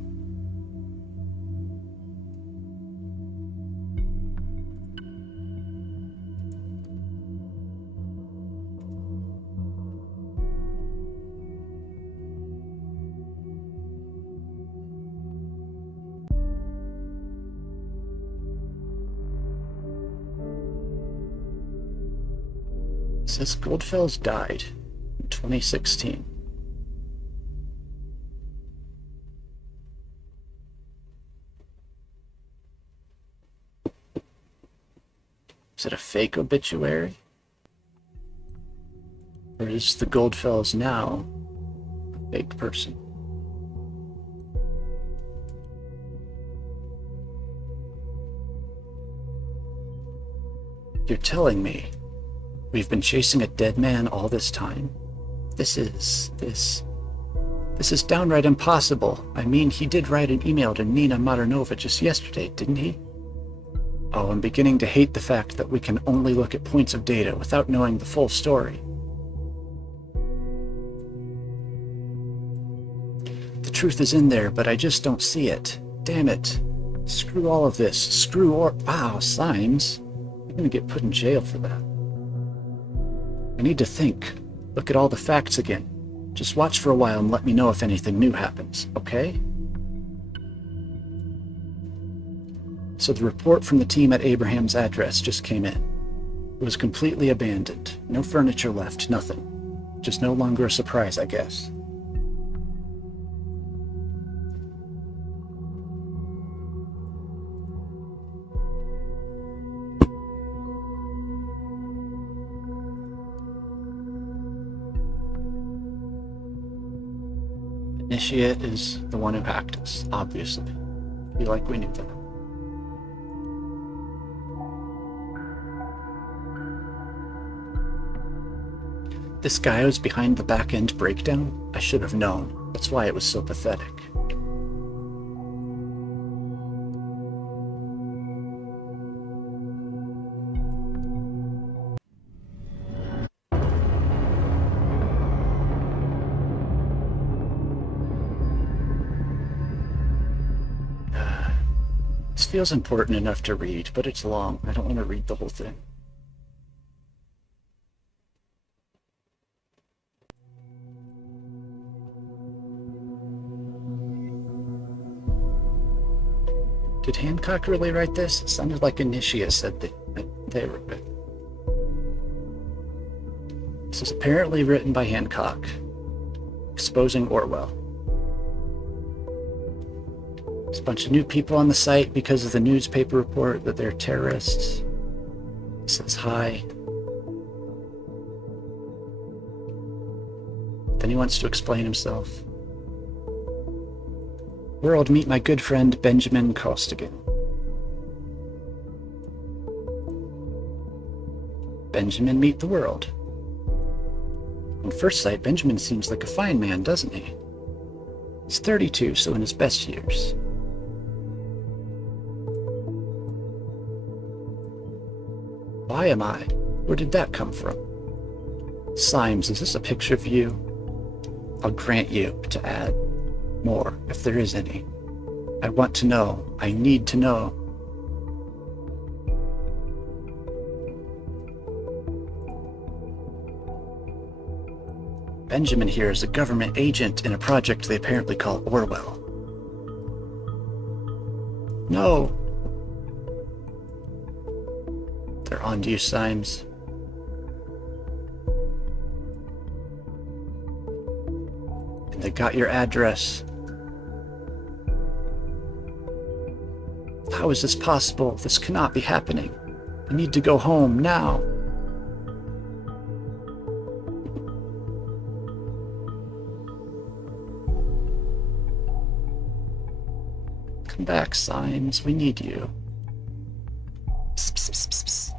It says Goldfels died in 2016. Is it a fake obituary? Or is the Goldfels now a fake person? You're telling me we've been chasing a dead man all this time? This is downright impossible. I mean, he did write an email to Nina Modernova just yesterday, didn't he? Oh, I'm beginning to hate the fact that we can only look at points of data without knowing the full story. The truth is in there, but I just don't see it. Damn it. Screw all of this. Wow, Symes. I'm gonna get put in jail for that. I need to think. Look at all the facts again. Just watch for a while and let me know if anything new happens, okay? So the report from the team at Abraham's address just came in. It was completely abandoned. No furniture left, nothing. Just no longer a surprise, I guess. Initiate is the one who hacked us, obviously. I feel like we knew that. This guy was behind the back-end breakdown? I should have known. That's why it was so pathetic. This feels important enough to read, but it's long. I don't want to read the whole thing. Did Hancock really write this? It sounded like Initiate said that they wrote it. This is apparently written by Hancock, exposing Orwell. There's a bunch of new people on the site because of the newspaper report that they're terrorists. It says hi. Then he wants to explain himself. World, meet my good friend Benjamin Costigan. Benjamin, meet the world. On first sight, Benjamin seems like a fine man, doesn't he? He's 32, so in his best years. Why am I? Where did that come from? Symes, is this a picture of you? I'll grant you to add more, if there is any. I want to know. I need to know. Benjamin here is a government agent in a project they apparently call Orwell. No. They're on to you, Symes. And they got your address. How is this possible? This cannot be happening. I need to go home now. Come back, Symes. We need you. Psst, psst, psst, psst, psst.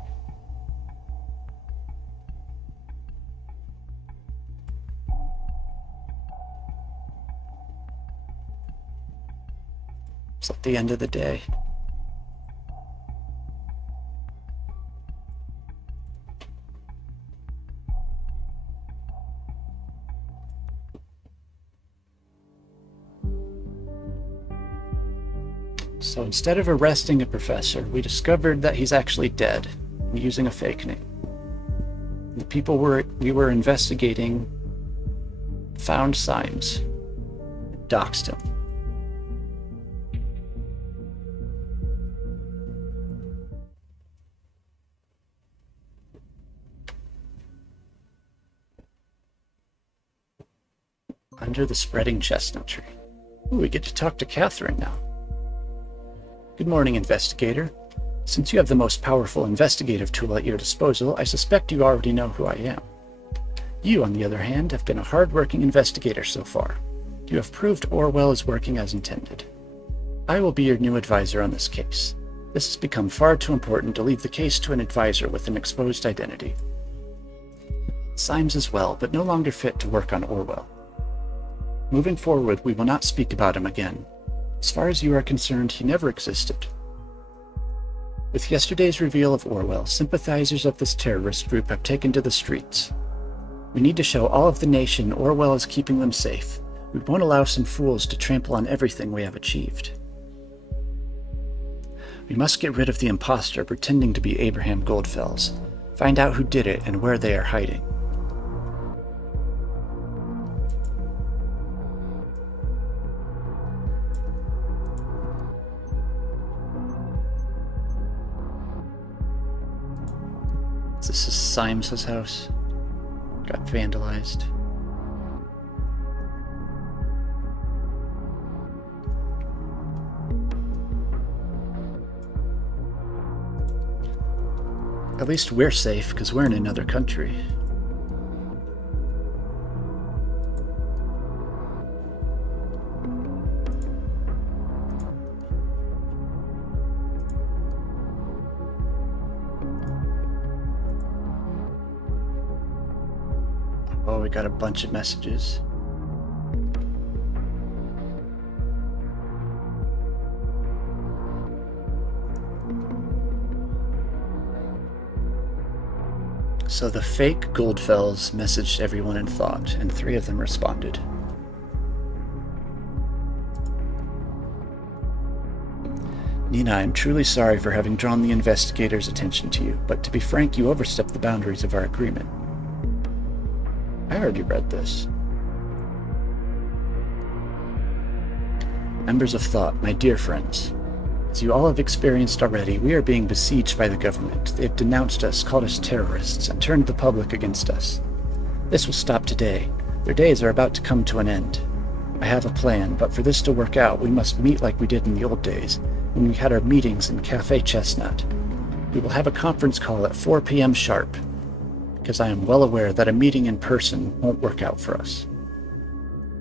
It's at the end of the day. So instead of arresting a professor, we discovered that he's actually dead, using a fake name. The people we were investigating found Symes, doxed him. Under the spreading chestnut tree. Ooh, we get to talk to Catherine now. Good morning, investigator. Since you have the most powerful investigative tool at your disposal, I suspect you already know who I am. You, on the other hand, have been a hard-working investigator so far. You have proved Orwell is working as intended. I will be your new advisor on this case. This has become far too important to leave the case to an advisor with an exposed identity. Symes is well, but no longer fit to work on Orwell. Moving forward, we will not speak about him again. As far as you are concerned, he never existed. With yesterday's reveal of Orwell, sympathizers of this terrorist group have taken to the streets. We need to show all of the nation Orwell is keeping them safe. We won't allow some fools to trample on everything we have achieved. We must get rid of the imposter pretending to be Abraham Goldfels, find out who did it and where they are hiding. This is Symes' house. Got vandalized. At least we're safe, because we're in another country. Oh, we got a bunch of messages. So the fake Goldfels messaged everyone in thought, and 3 of them responded. Nina, I'm truly sorry for having drawn the investigators' attention to you, but to be frank, you overstepped the boundaries of our agreement. I already read this. Members of Thought, my dear friends, as you all have experienced already, we are being besieged by the government. They have denounced us, called us terrorists, and turned the public against us. This will stop today. Their days are about to come to an end. I have a plan, but for this to work out, we must meet like we did in the old days, when we had our meetings in Café Chestnut. We will have a conference call at 4 p.m. sharp, because I am well aware that a meeting in person won't work out for us.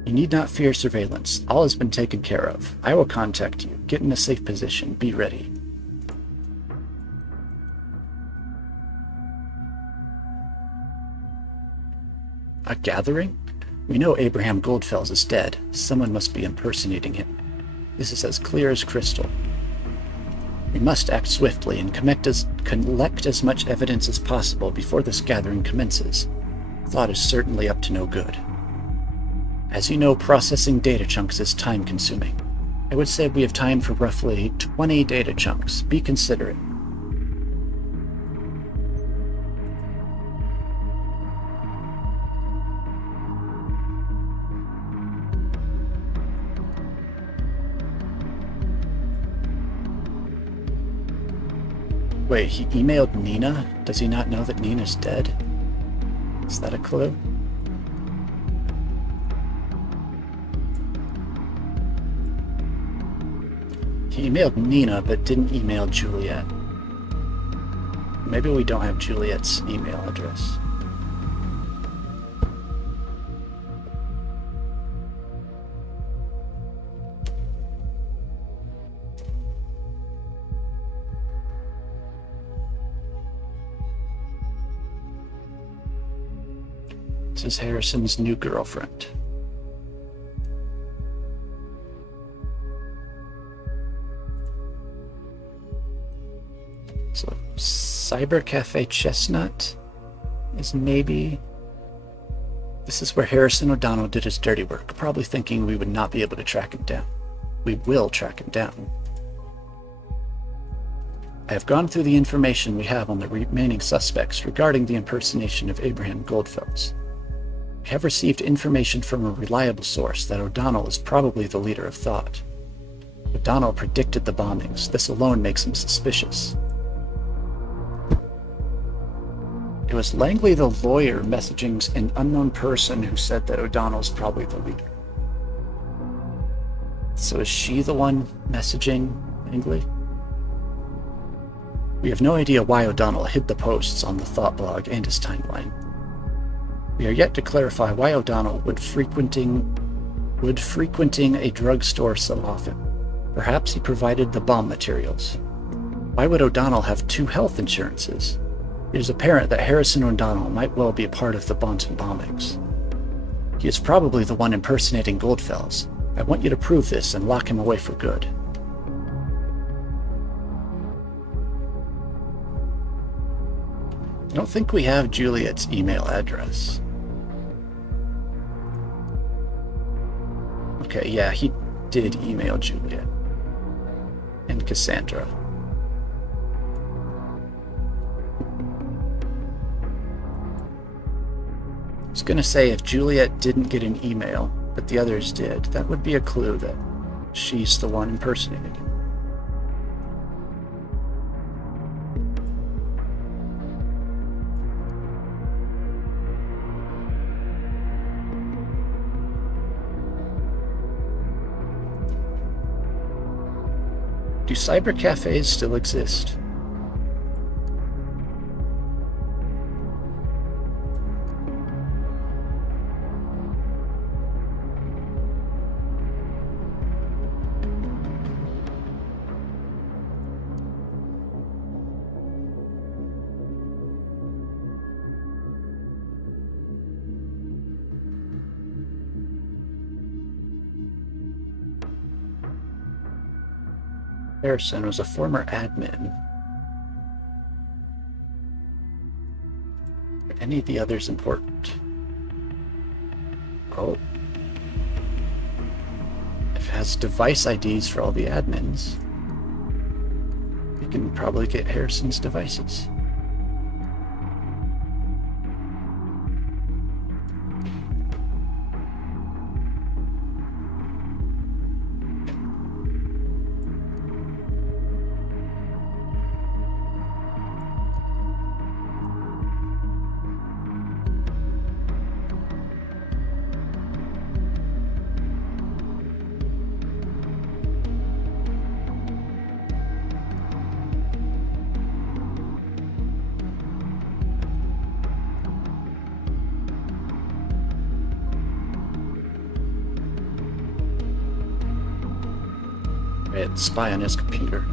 You need not fear surveillance. All has been taken care of. I will contact you. Get in a safe position. Be ready. A gathering? We know Abraham Goldfels is dead. Someone must be impersonating him. This is as clear as crystal. We must act swiftly and collect as much evidence as possible before this gathering commences. Thought is certainly up to no good. As you know, processing data chunks is time-consuming. I would say we have time for roughly 20 data chunks. Be considerate. Wait, he emailed Nina? Does he not know that Nina's dead? Is that a clue? He emailed Nina, but didn't email Juliet. Maybe we don't have Juliet's email address. This is Harrison's new girlfriend. So, Cyber Cafe Chestnut is maybe... This is where Harrison O'Donnell did his dirty work, probably thinking we would not be able to track him down. We will track him down. I have gone through the information we have on the remaining suspects regarding the impersonation of Abraham Goldfels. We have received information from a reliable source that O'Donnell is probably the leader of thought. O'Donnell predicted the bombings. This alone makes him suspicious. It was Langley the lawyer messaging an unknown person who said that O'Donnell's probably the leader. So is she the one messaging Langley? We have no idea why O'Donnell hid the posts on the Thought blog and his timeline. We are yet to clarify why O'Donnell would frequenting a drugstore so often. Perhaps he provided the bomb materials. Why would O'Donnell have 2 health insurances? It is apparent that Harrison O'Donnell might well be a part of the Bonton bombings. He is probably the one impersonating Goldfels. I want you to prove this and lock him away for good. I don't think we have Juliet's email address. Okay, yeah, he did email Juliet and Cassandra. I was gonna say if Juliet didn't get an email, but the others did, that would be a clue that she's the one impersonating him. Do cyber cafes still exist? Harrison was a former admin. Are any of the others important? Oh. If it has device IDs for all the admins, we can probably get Harrison's devices. Spy on his computer.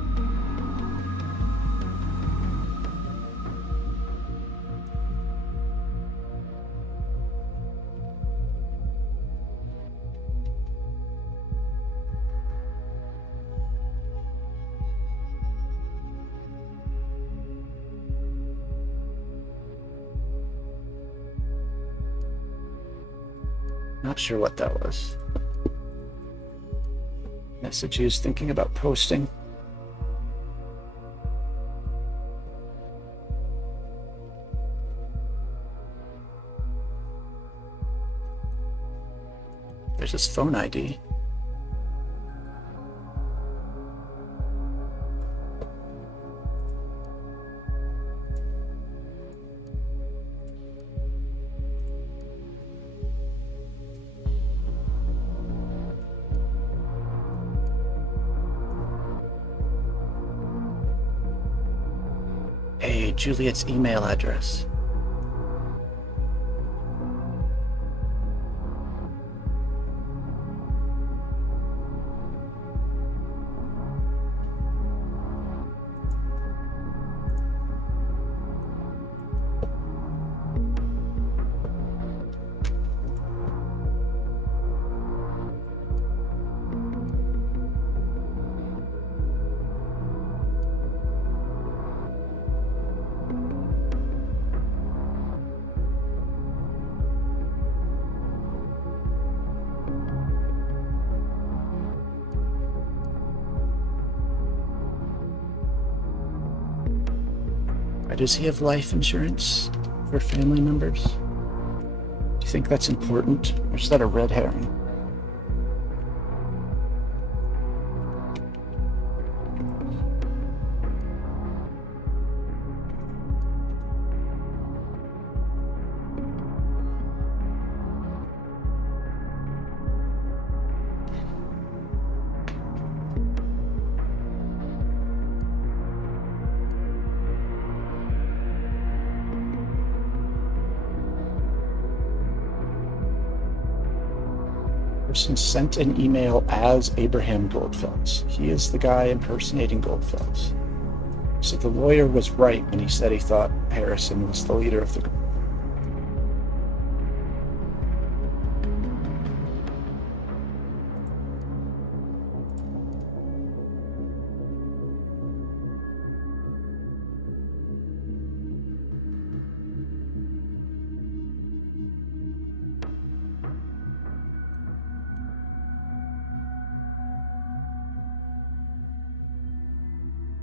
Not sure what that was. Message he was thinking about posting. There's his phone ID. Hey, Juliet's email address. Does he have life insurance for family members? Do you think that's important, or is that a red herring? Person sent an email as Abraham Goldfels. He is the guy impersonating Goldfels. So the lawyer was right when he said he thought Harrison was the leader of the group.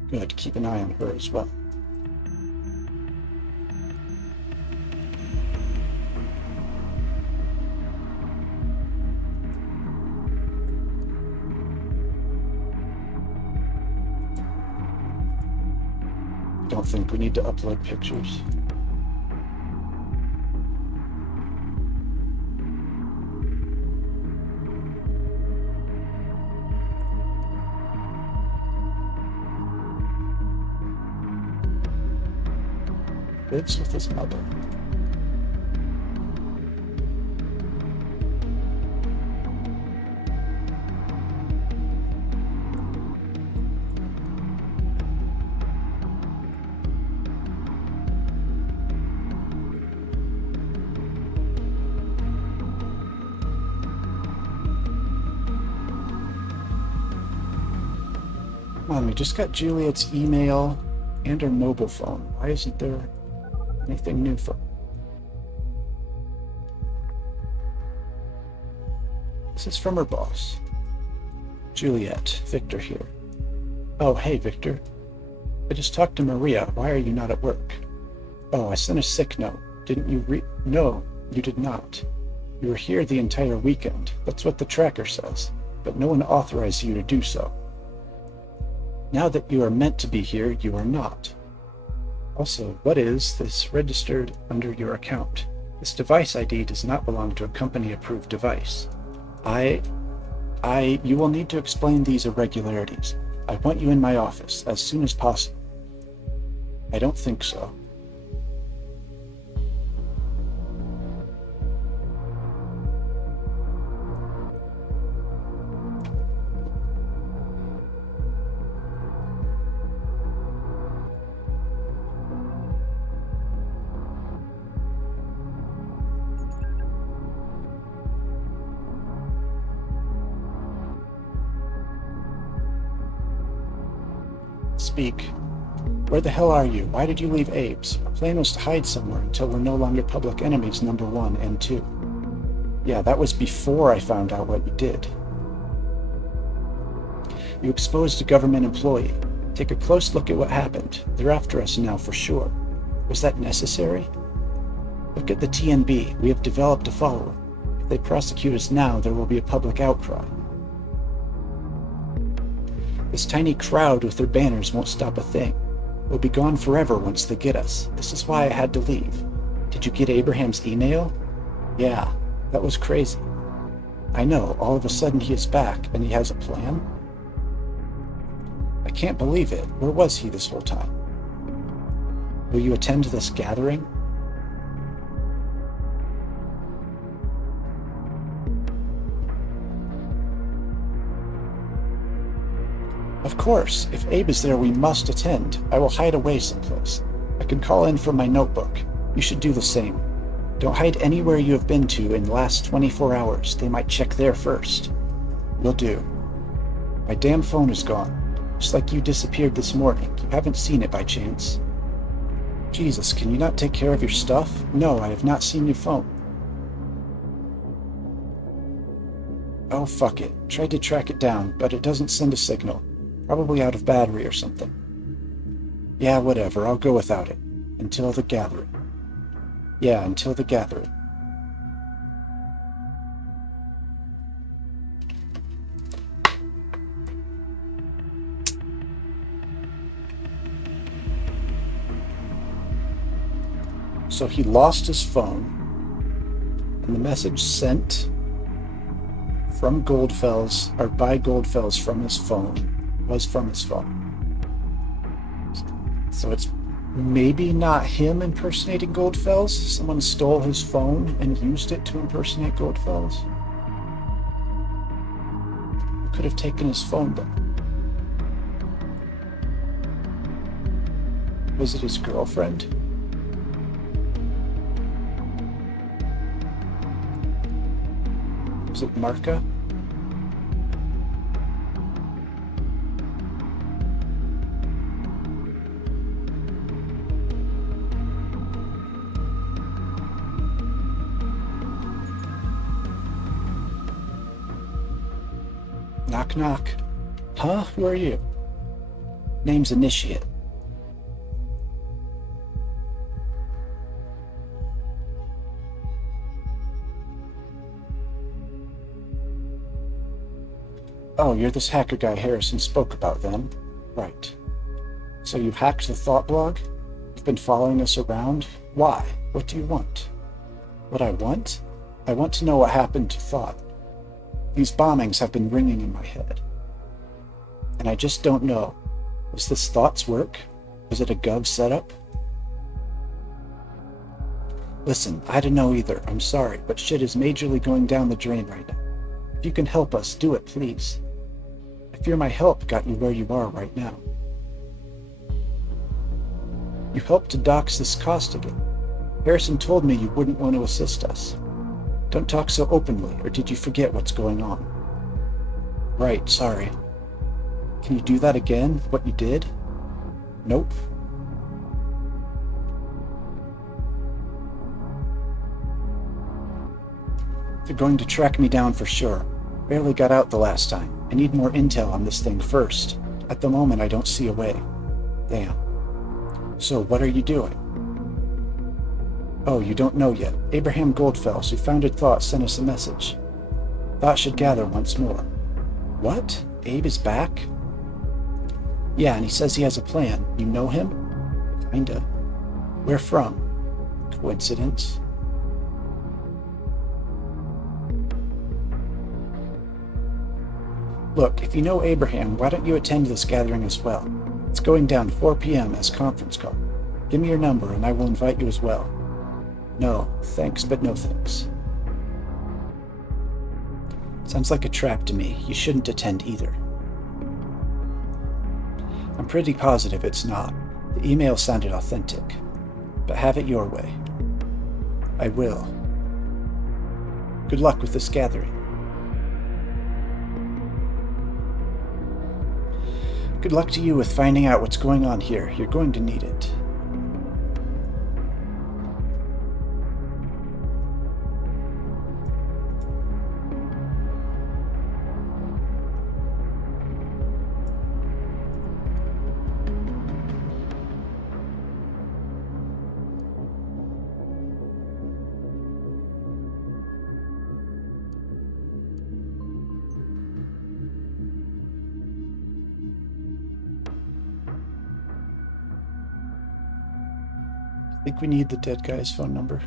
Good, keep an eye on her as well. Don't think we need to upload pictures. Lives with his mother. Come on, we just got Juliet's email and her mobile phone. Why isn't there anything new for? This is from her boss. Juliet, Victor here. Oh, hey, Victor. I just talked to Maria. Why are you not at work? Oh, I sent a sick note. Didn't you No, you did not. You were here the entire weekend. That's what the tracker says. But no one authorized you to do so. Now that you are meant to be here, you are not. Also, what is this registered under your account? This device ID does not belong to a company-approved device. You will need to explain these irregularities. I want you in my office as soon as possible. I don't think so. Speak. Where the hell are you? Why did you leave Abe's? Our plan was to hide somewhere until we're no longer public enemies number 1 and 2. Yeah, that was before I found out what you did. You exposed a government employee. Take a close look at what happened. They're after us now for sure. Was that necessary? Look at the TNB. We have developed a following. If they prosecute us now, there will be a public outcry. This tiny crowd with their banners won't stop a thing. We'll be gone forever once they get us. This is why I had to leave. Did you get Abraham's email? Yeah, that was crazy. I know, all of a sudden he is back, and he has a plan? I can't believe it. Where was he this whole time? Will you attend this gathering? Of course, if Abe is there, we must attend. I will hide away someplace. I can call in from my notebook. You should do the same. Don't hide anywhere you have been to in the last 24 hours. They might check there first. Will do. My damn phone is gone. Just like you disappeared this morning. You haven't seen it by chance. Jesus, can you not take care of your stuff? No, I have not seen your phone. Oh, fuck it. Tried to track it down, but it doesn't send a signal. Probably out of battery or something. Yeah, whatever. I'll go without it. Until the gathering. Yeah, until the gathering. So he lost his phone, and the message sent from Goldfells, or by Goldfells from his phone, was from his phone. So it's maybe not him impersonating Goldfells. Someone stole his phone and used it to impersonate Goldfells. Could have taken his phone, but was it his girlfriend? Was it Marka? Knock, knock. Huh? Who are you? Name's Initiate. Oh, you're this hacker guy Harrison spoke about then? Right. So you hacked the Thought blog? You've been following us around? Why? What do you want? What I want? I want to know what happened to Thought. These bombings have been ringing in my head. And I just don't know. Was this Thought's work? Was it a Gov setup? Listen, I don't know either. I'm sorry, but shit is majorly going down the drain right now. If you can help us, do it, please. I fear my help got you where you are right now. You helped to dox this Costigan. Harrison told me you wouldn't want to assist us. Don't talk so openly, or did you forget what's going on? Right, sorry. Can you do that again, what you did? Nope. They're going to track me down for sure. Barely got out the last time. I need more intel on this thing first. At the moment, I don't see a way. Damn. So, what are you doing? Oh, you don't know yet. Abraham Goldfells, who founded Thought, sent us a message. Thought should gather once more. What? Abe is back? Yeah, and he says he has a plan. You know him? Kinda. Where from? Coincidence? Look, if you know Abraham, why don't you attend this gathering as well? It's going down 4 p.m. as conference call. Give me your number and I will invite you as well. No, thanks, but no thanks. Sounds like a trap to me. You shouldn't attend either. I'm pretty positive it's not. The email sounded authentic. But have it your way. I will. Good luck with this gathering. Good luck to you with finding out what's going on here. You're going to need it. I think we need the dead guy's phone number.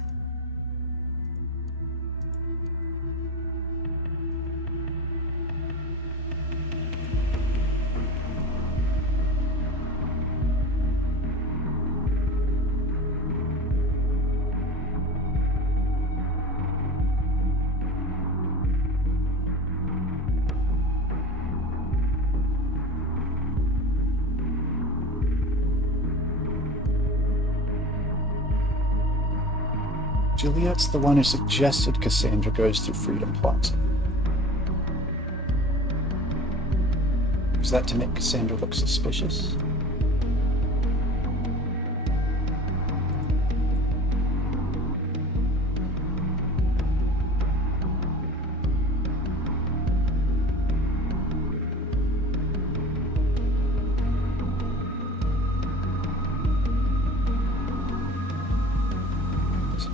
Juliet's the one who suggested Cassandra goes through Freedom Plaza. Was that to make Cassandra look suspicious?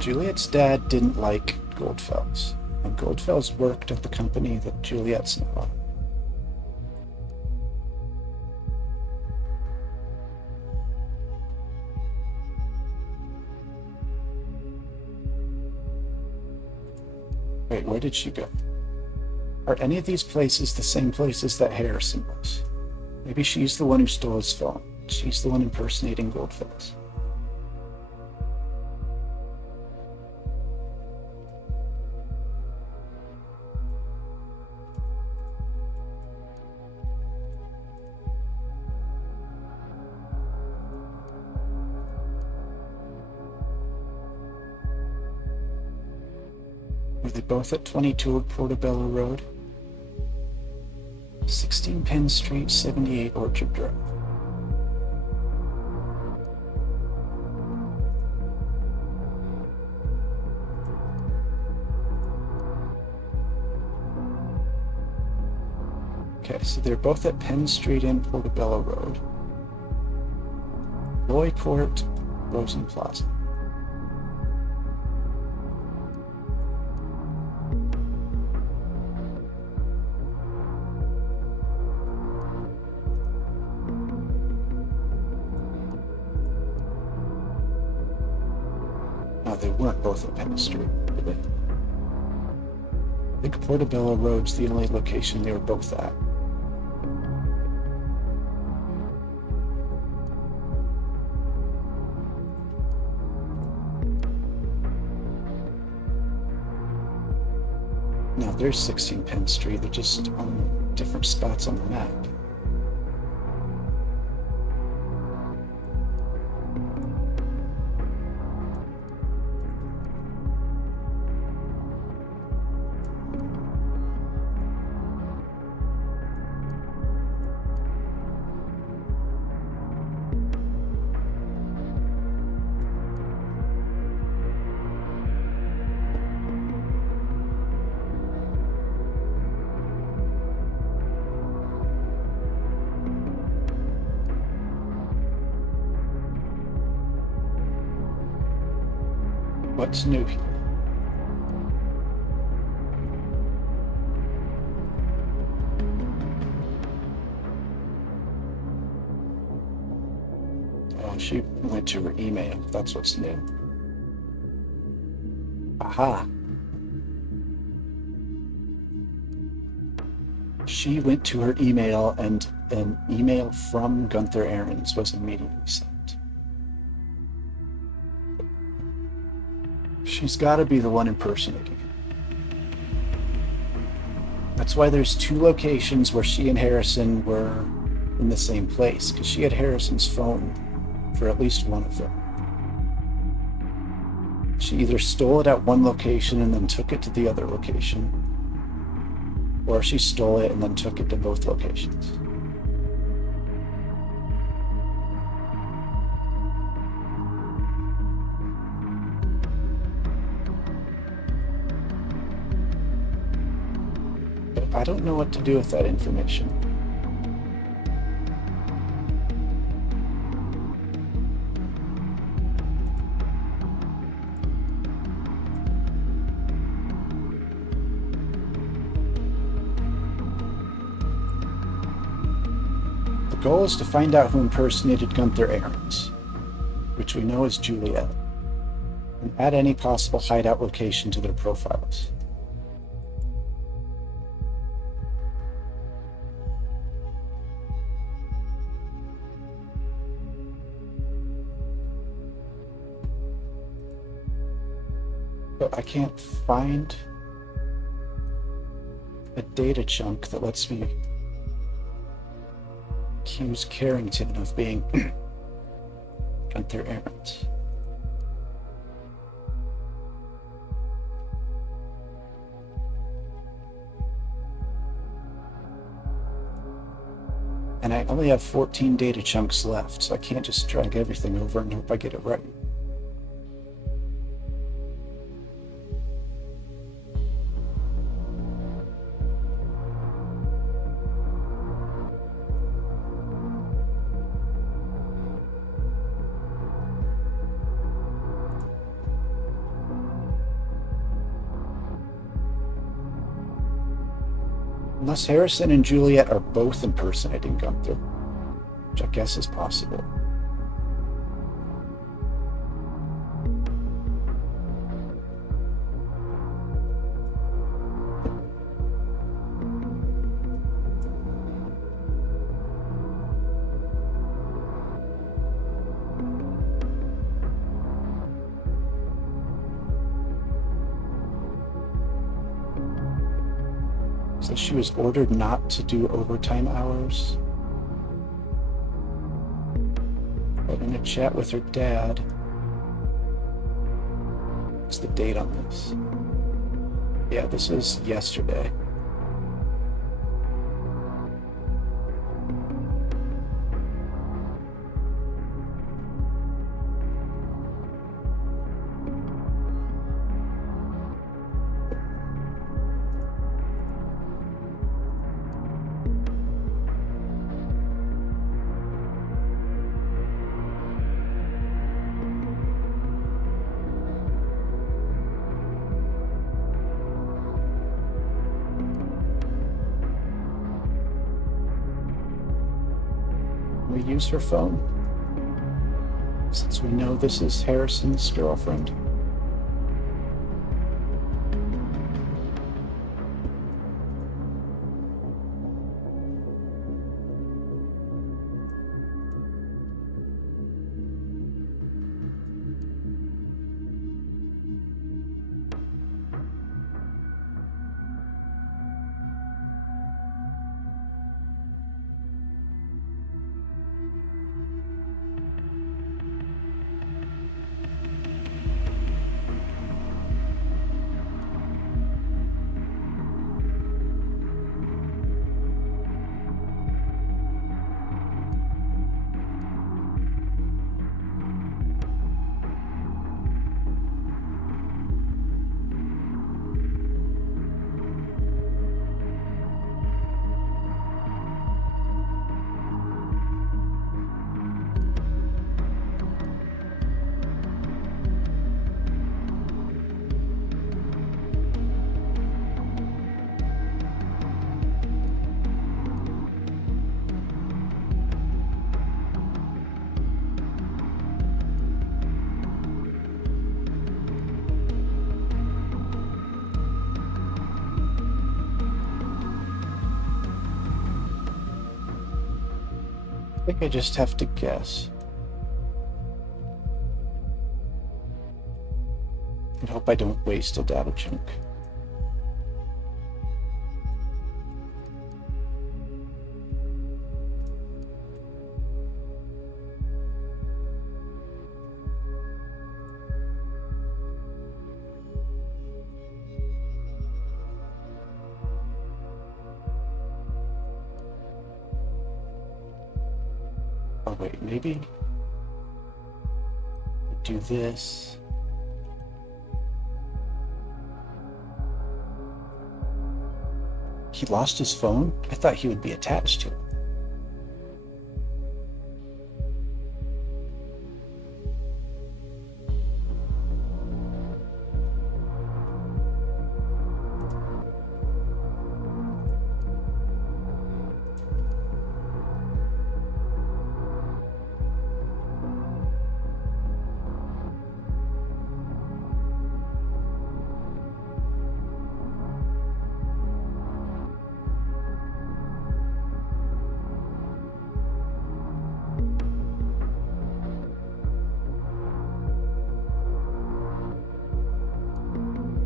Juliet's dad didn't like Goldfels, and Goldfels worked at the company that Juliet's now on. Wait, where did she go? Are any of these places the same places that Harrison was? Maybe she's the one who stole his phone. She's the one impersonating Goldfels. Were they both at 22 Portobello Road? 16 Penn Street, 78 Orchard Drive. Okay, so they're both at Penn Street and Portobello Road. Loy Court, Rosen Plaza. No, they weren't both at Penn Street, were they? I think Portobello Road's the only location they were both at. No, there's 16 Penn Street. They're just on different spots on the map. What's new here? Oh, she went to her email. That's what's new. Aha. She went to her email, and an email from Gunther Ahrens was immediately sent. She's got to be the one impersonating him. That's why there's two locations where she and Harrison were in the same place, because she had Harrison's phone for at least one of them. She either stole it at one location and then took it to the other location, or she stole it and then took it to both locations. I don't know what to do with that information. The goal is to find out who impersonated Gunther Ahrens, which we know is Juliet, and add any possible hideout location to their profiles. But I can't find a data chunk that lets me accuse Carrington of being Gunther Ahrens. And I only have 14 data chunks left, so I can't just drag everything over and hope I get it right. Unless Harrison and Juliet are both impersonating Gunther, which I guess is possible. So she was ordered not to do overtime hours. But in a chat with her dad, what's the date on this? Yeah, this was yesterday. We use her phone, since we know this is Harrison's girlfriend. I think I just have to guess. And hope I don't waste a data chunk. Oh wait, maybe do this. He lost his phone? I thought he would be attached to it.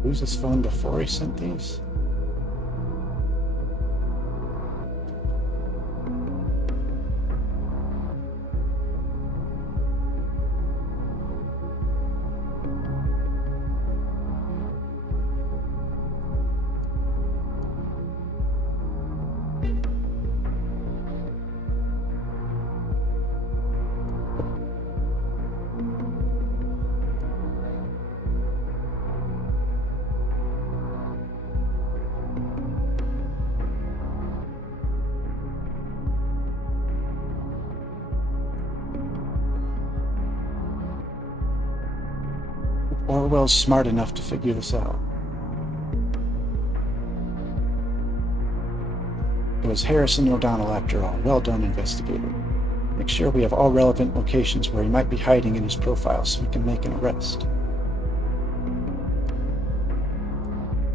Lose his phone before he sent these? Orwell's smart enough to figure this out. It was Harrison O'Donnell after all. Well done, investigator. Make sure we have all relevant locations where he might be hiding in his profile so we can make an arrest.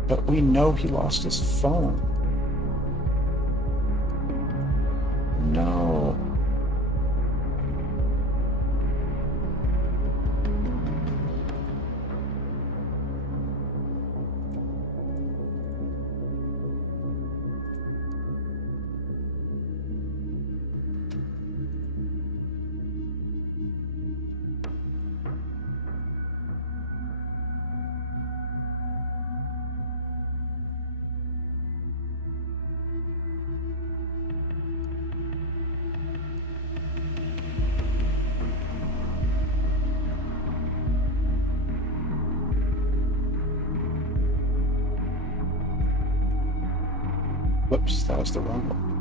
But we know he lost his phone. No. Whoops, that was the wrong one.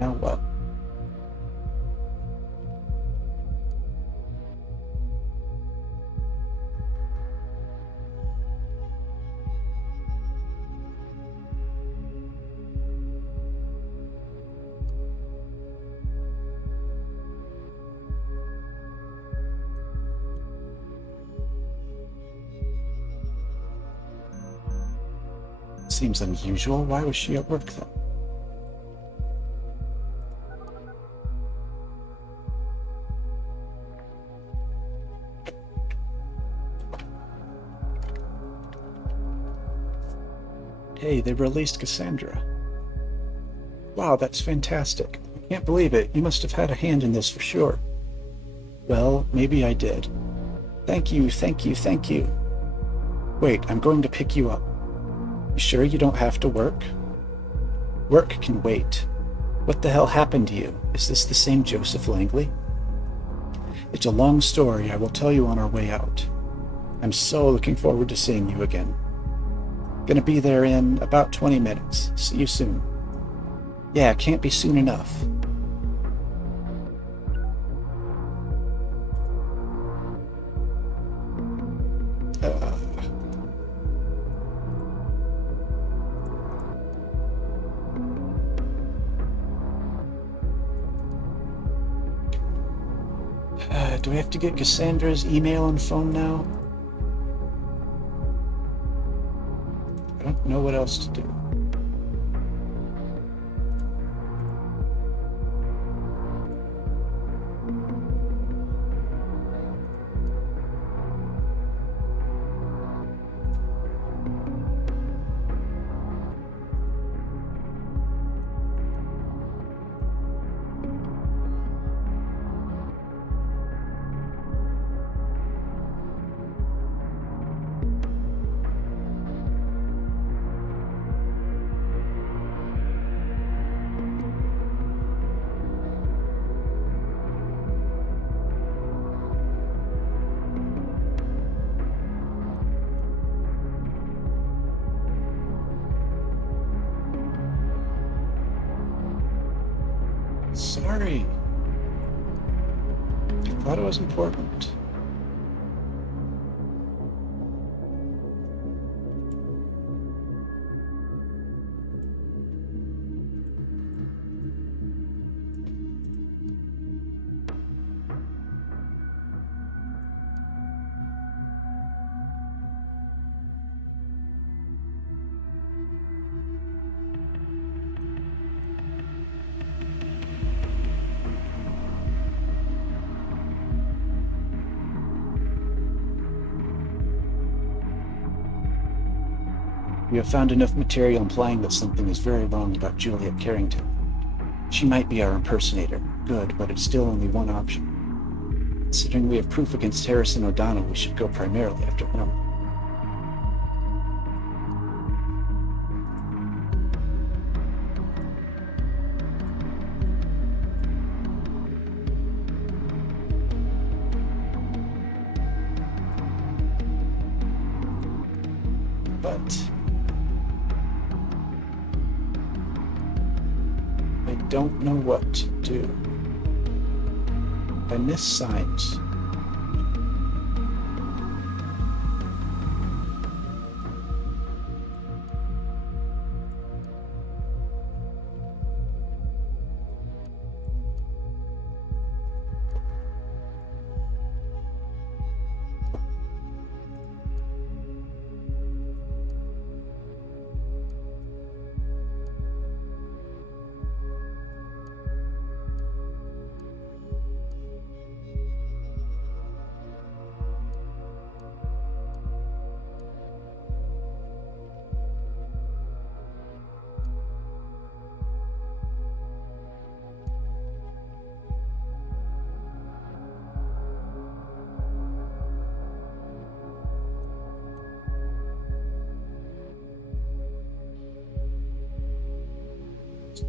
Now what? Seems unusual. Why was she at work then? Hey, they released Cassandra. Wow, that's fantastic. I can't believe it. You must have had a hand in this for sure. Well, maybe I did. Thank you, thank you, thank you. Wait, I'm going to pick you up. You sure you don't have to work? Work can wait. What the hell happened to you? Is this the same Joseph Langley? It's a long story. I will tell you on our way out. I'm so looking forward to seeing you again. Gonna be there in about 20 minutes. See you soon. Yeah, can't be soon enough. Do we have to get Cassandra's email and phone now? I don't know what else to do. Sorry. I thought it was important. We have found enough material implying that something is very wrong about Juliet Carrington. She might be our impersonator. Good, but it's still only one option. Considering we have proof against Harris and O'Donnell, we should go primarily after them. But I don't know what to do. I miss signs.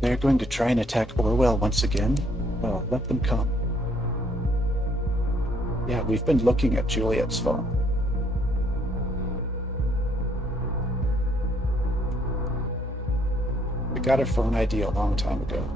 They're going to try and attack Orwell once again? Well, let them come. Yeah, we've been looking at Juliet's phone. We got her phone ID a long time ago.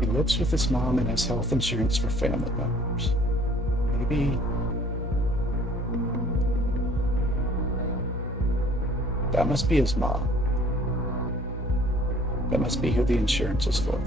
He lives with his mom and has health insurance for family members. Maybe that must be his mom. That must be who the insurance is for.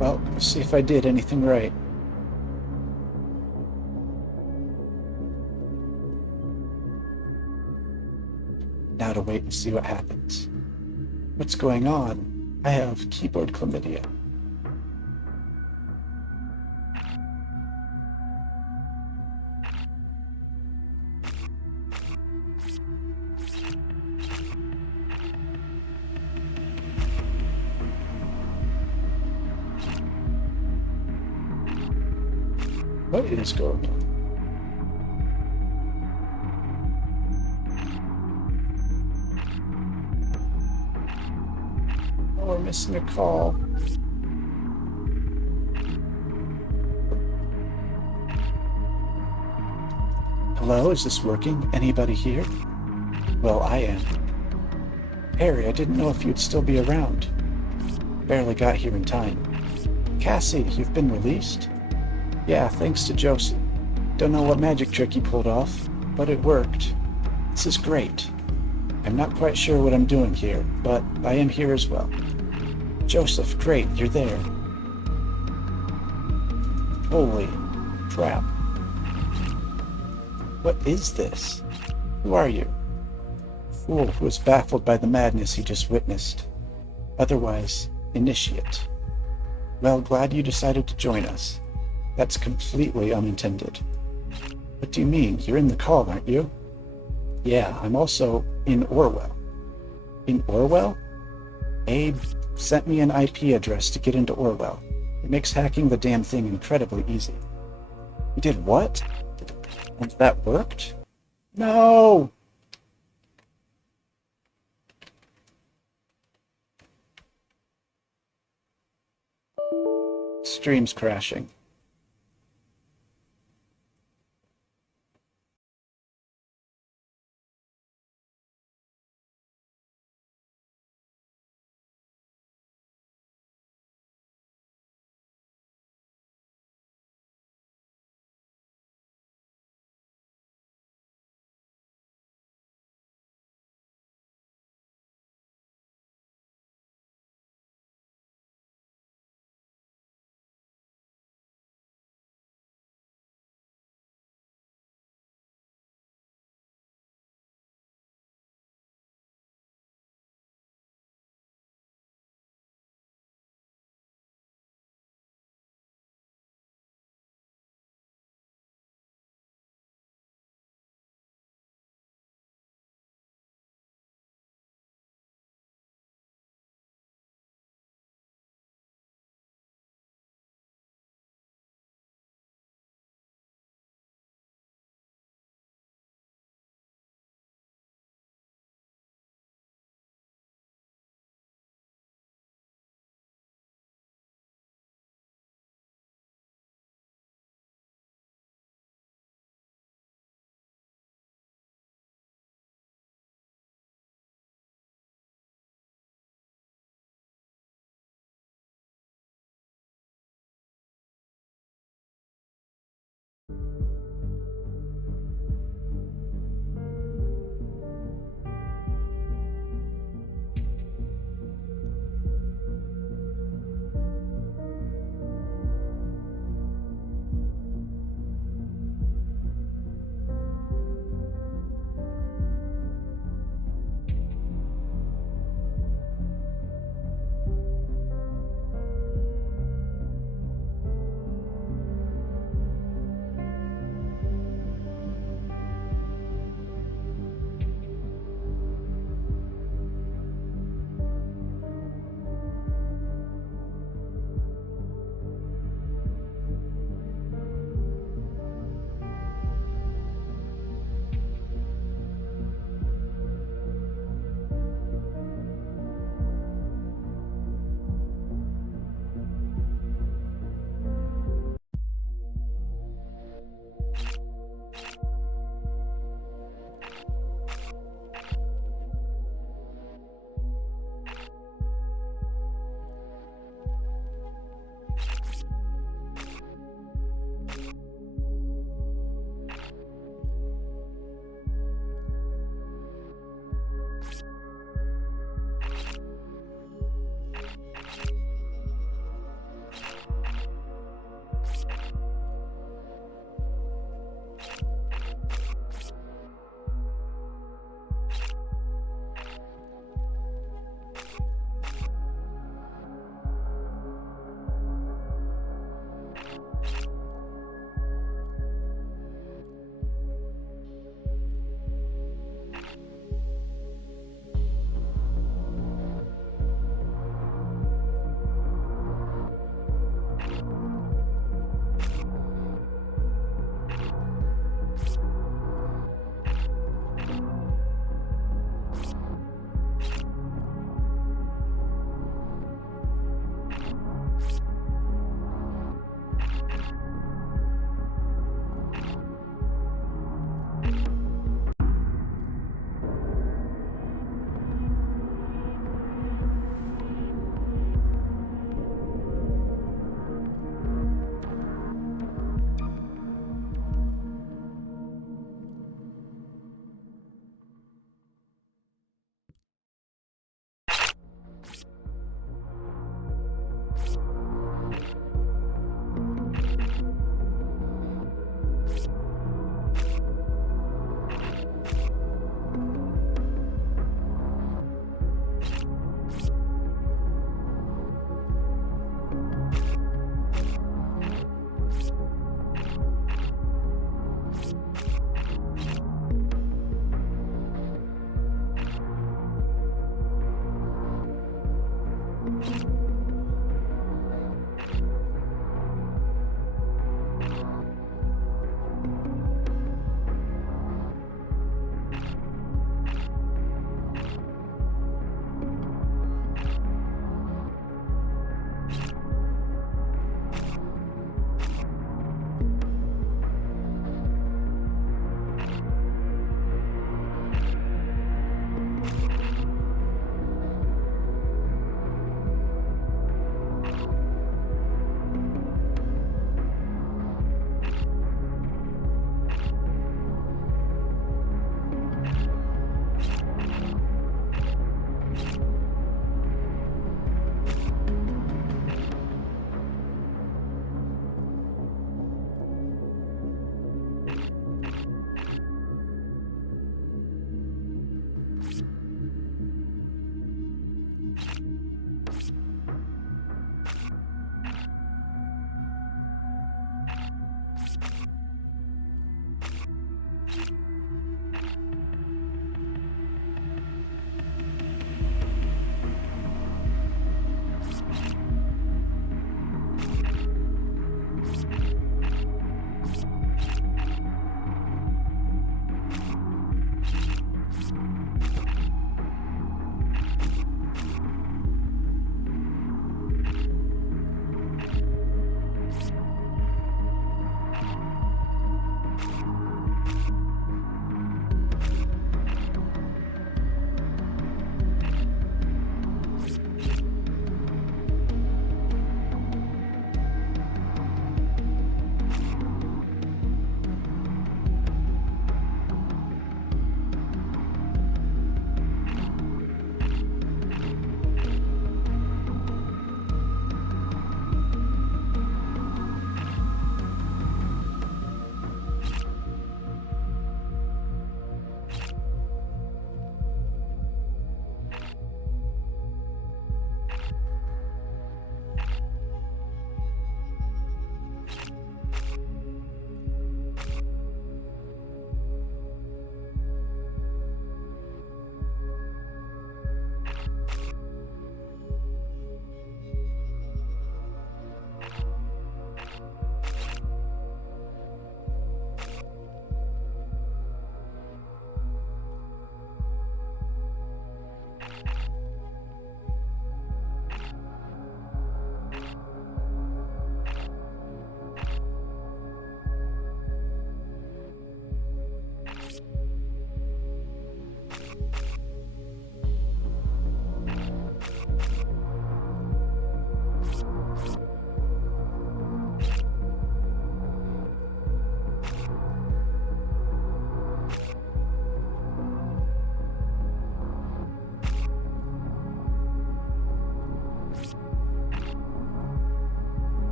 Well, let's see if I did anything right. Now to wait and see what happens. What's going on? I have keyboard chlamydia. What is going on? Oh, we're missing a call. Hello, is this working? Anybody here? Well, I am. Harry, I didn't know if you'd still be around. Barely got here in time. Cassie, you've been released? Yeah, thanks to Josie. Don't know what magic trick he pulled off, but it worked. This is great. I'm not quite sure what I'm doing here, but I am here as well. Joseph, great, you're there. Holy crap. What is this? Who are you? Fool who was baffled by the madness he just witnessed. Otherwise, initiate. Well, glad you decided to join us. That's completely unintended. What do you mean? You're in the call, aren't you? Yeah, I'm also in Orwell. In Orwell? Abe sent me an IP address to get into Orwell. It makes hacking the damn thing incredibly easy. You did what? And that worked? No! Stream's crashing.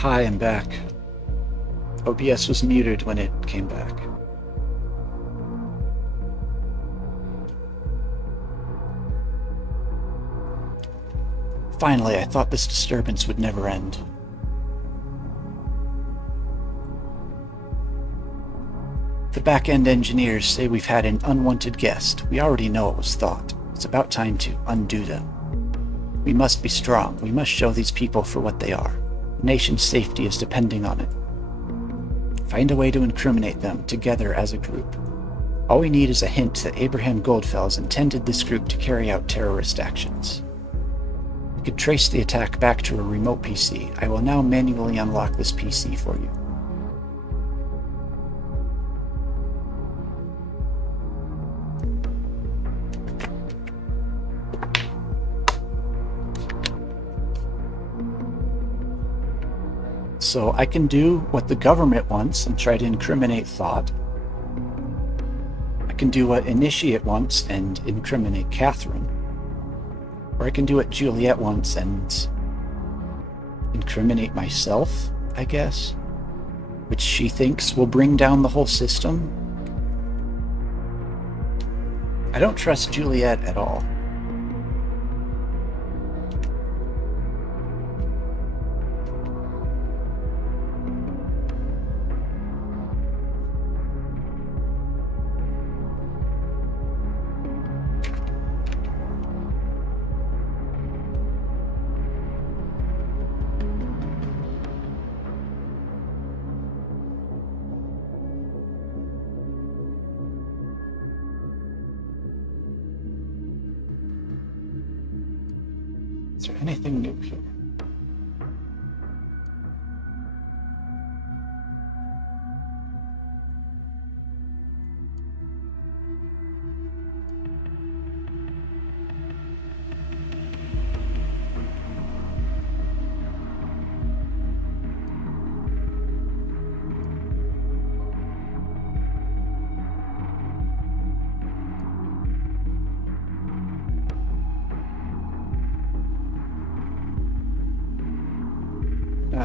Hi, I'm back. OBS was muted when it came back. Finally, I thought this disturbance would never end. The back-end engineers say we've had an unwanted guest. We already know it was thought. It's about time to undo them. We must be strong. We must show these people for what they are. The nation's safety is depending on it. Find a way to incriminate them together as a group. All we need is a hint that Abraham Goldfels intended this group to carry out terrorist actions. We could trace the attack back to a remote PC. I will now manually unlock this PC for you. So I can do what the government wants and try to incriminate Thought. I can do what Initiate wants and incriminate Catherine. Or I can do what Juliet wants and incriminate myself, I guess. Which she thinks will bring down the whole system. I don't trust Juliet at all. Is there anything new here?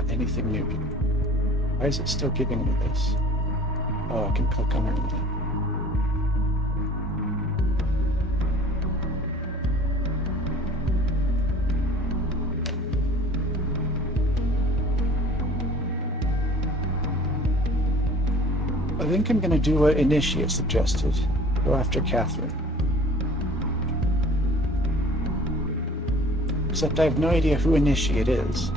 not anything new here. Why is it still giving me this? Oh, I can click on her name. I think I'm going to do what Initiate suggested. Go after Catherine. Except I have no idea who Initiate is.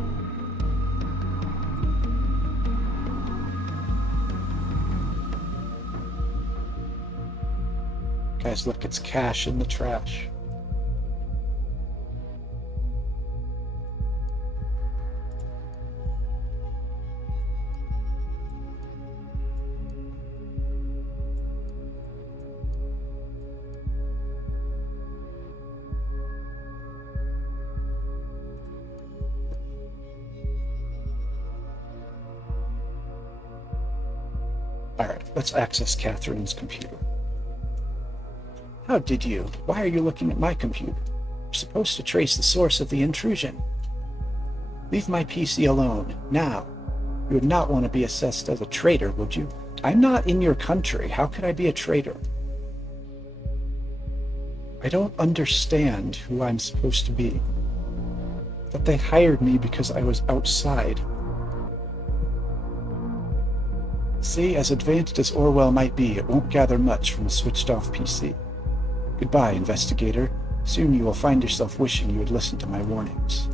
Guys, look, it's cash in the trash. Alright, let's access Catherine's computer. How did you? Why are you looking at my computer? You're supposed to trace the source of the intrusion. Leave my PC alone, now. You would not want to be assessed as a traitor, would you? I'm not in your country. How could I be a traitor? I don't understand who I'm supposed to be. That they hired me because I was outside. See, as advanced as Orwell might be, it won't gather much from a switched-off PC. Goodbye, investigator. Soon you will find yourself wishing you had listened to my warnings.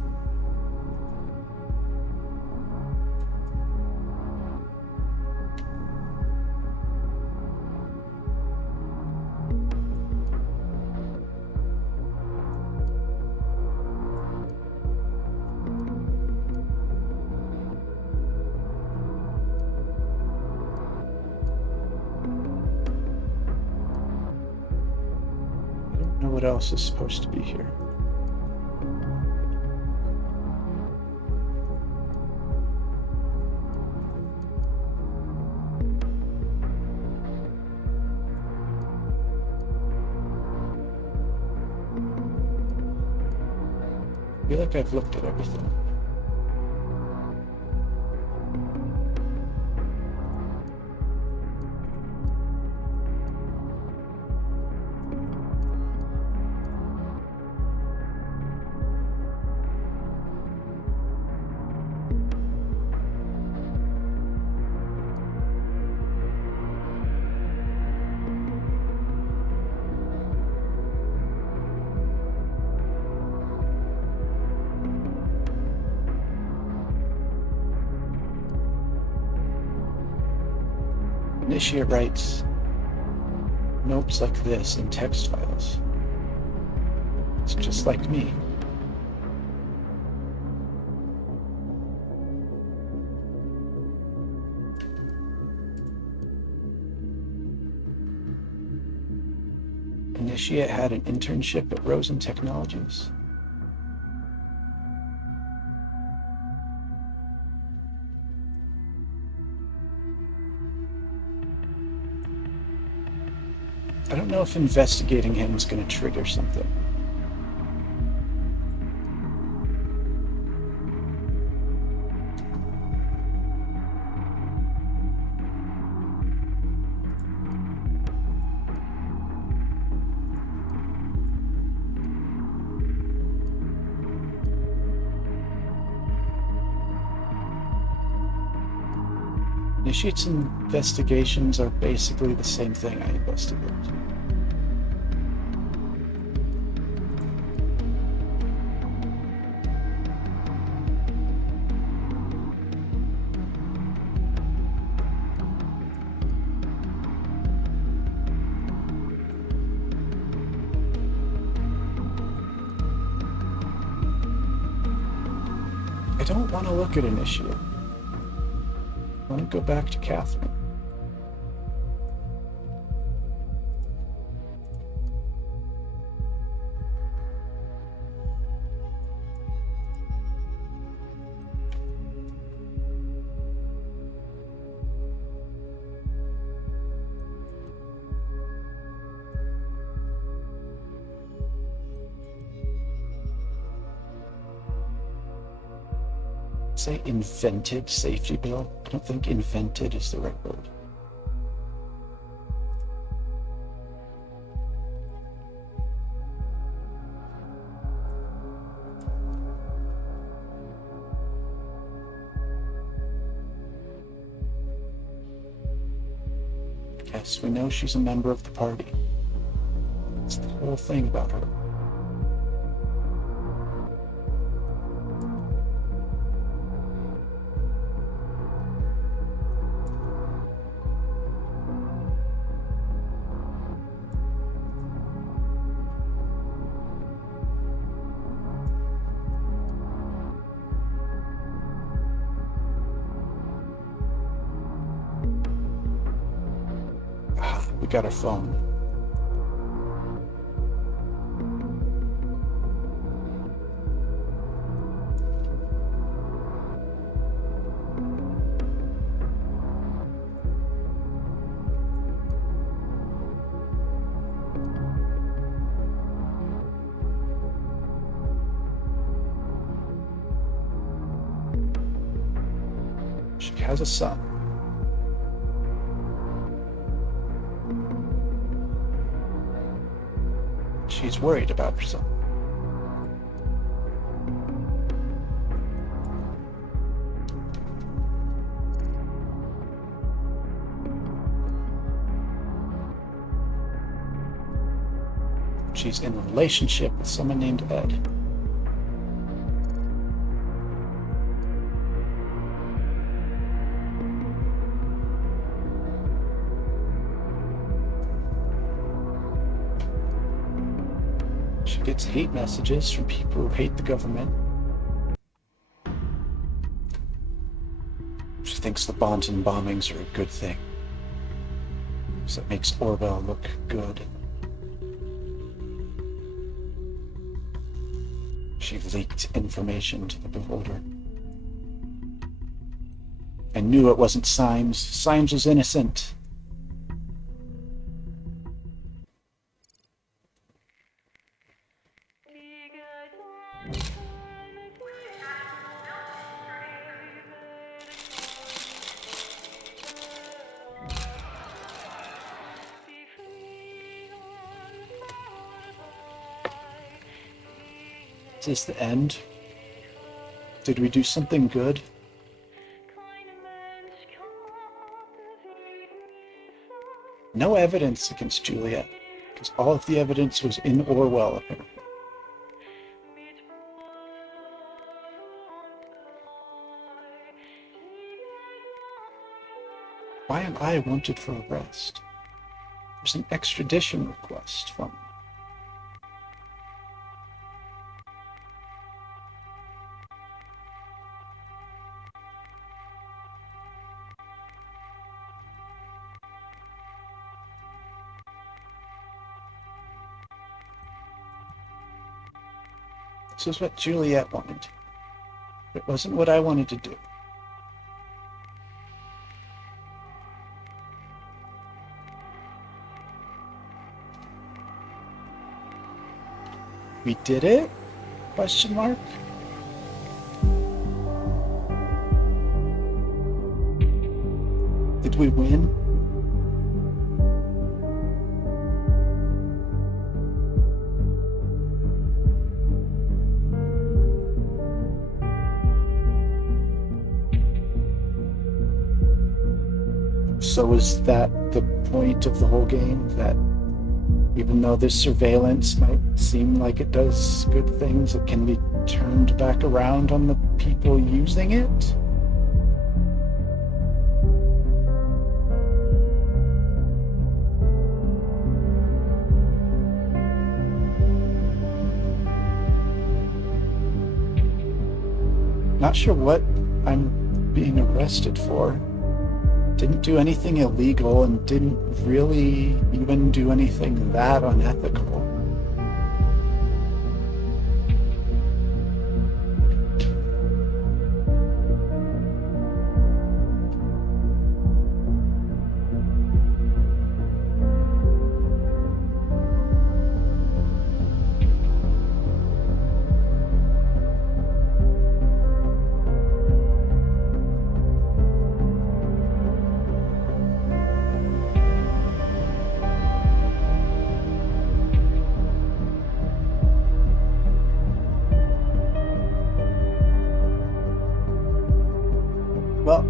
What else is supposed to be here? I feel like I've looked at everything. Initiate writes notes like this in text files. It's just like me. Initiate had an internship at Rosen Technologies. I don't know if investigating him is going to trigger something. Initiate's investigations are basically the same thing I investigate. I don't want to look at Initiate. I want to go back to Catherine. say invented safety bill. I don't think invented is the right word. Yes, we know she's a member of the party. That's the whole thing about her. We got her phone. She has a son. She's worried about her son. She's in a relationship with someone named Ed. She gets hate messages from people who hate the government. She thinks the Bonton bombings are a good thing, because it makes Orwell look good. She leaked information to the Beholder. I knew it wasn't Symes. Symes was innocent. Is this the end? Did we do something good? No evidence against Juliet, because all of the evidence was in Orwell, apparently. Why am I wanted for arrest? There's an extradition request from me. This is what Juliet wanted. It wasn't what I wanted to do. We did it? Question mark? Did we win? So is that the point of the whole game? That even though this surveillance might seem like it does good things, it can be turned back around on the people using it? Not sure what I'm being arrested for. Didn't do anything illegal and didn't really even do anything that unethical.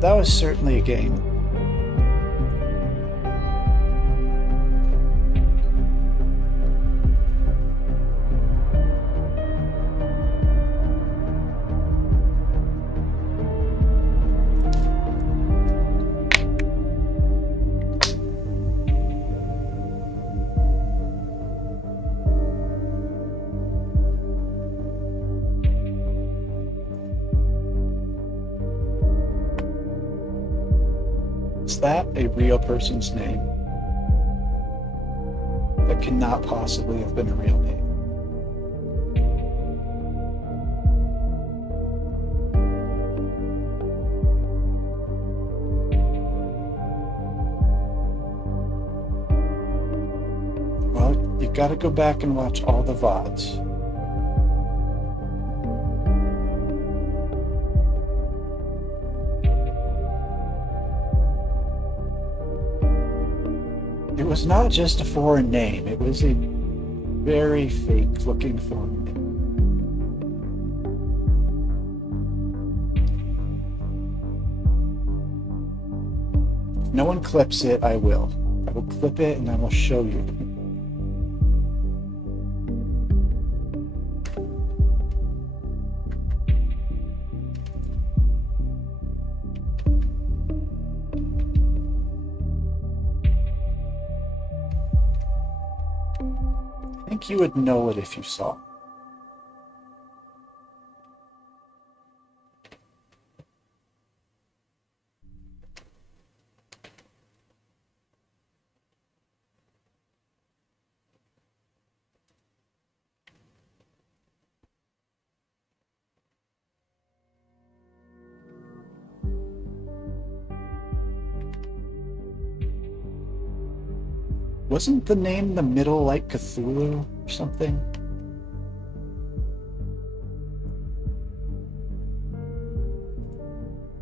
that was certainly a game. Is that a real person's name? That cannot possibly have been a real name. Well, you gotta go back and watch all the VODs. It was not just a foreign name, it was a very fake looking foreign name. If no one clips it, I will. I will clip it and I will show you. I think you would know it if you saw it. Wasn't the name in the middle like Cthulhu or something?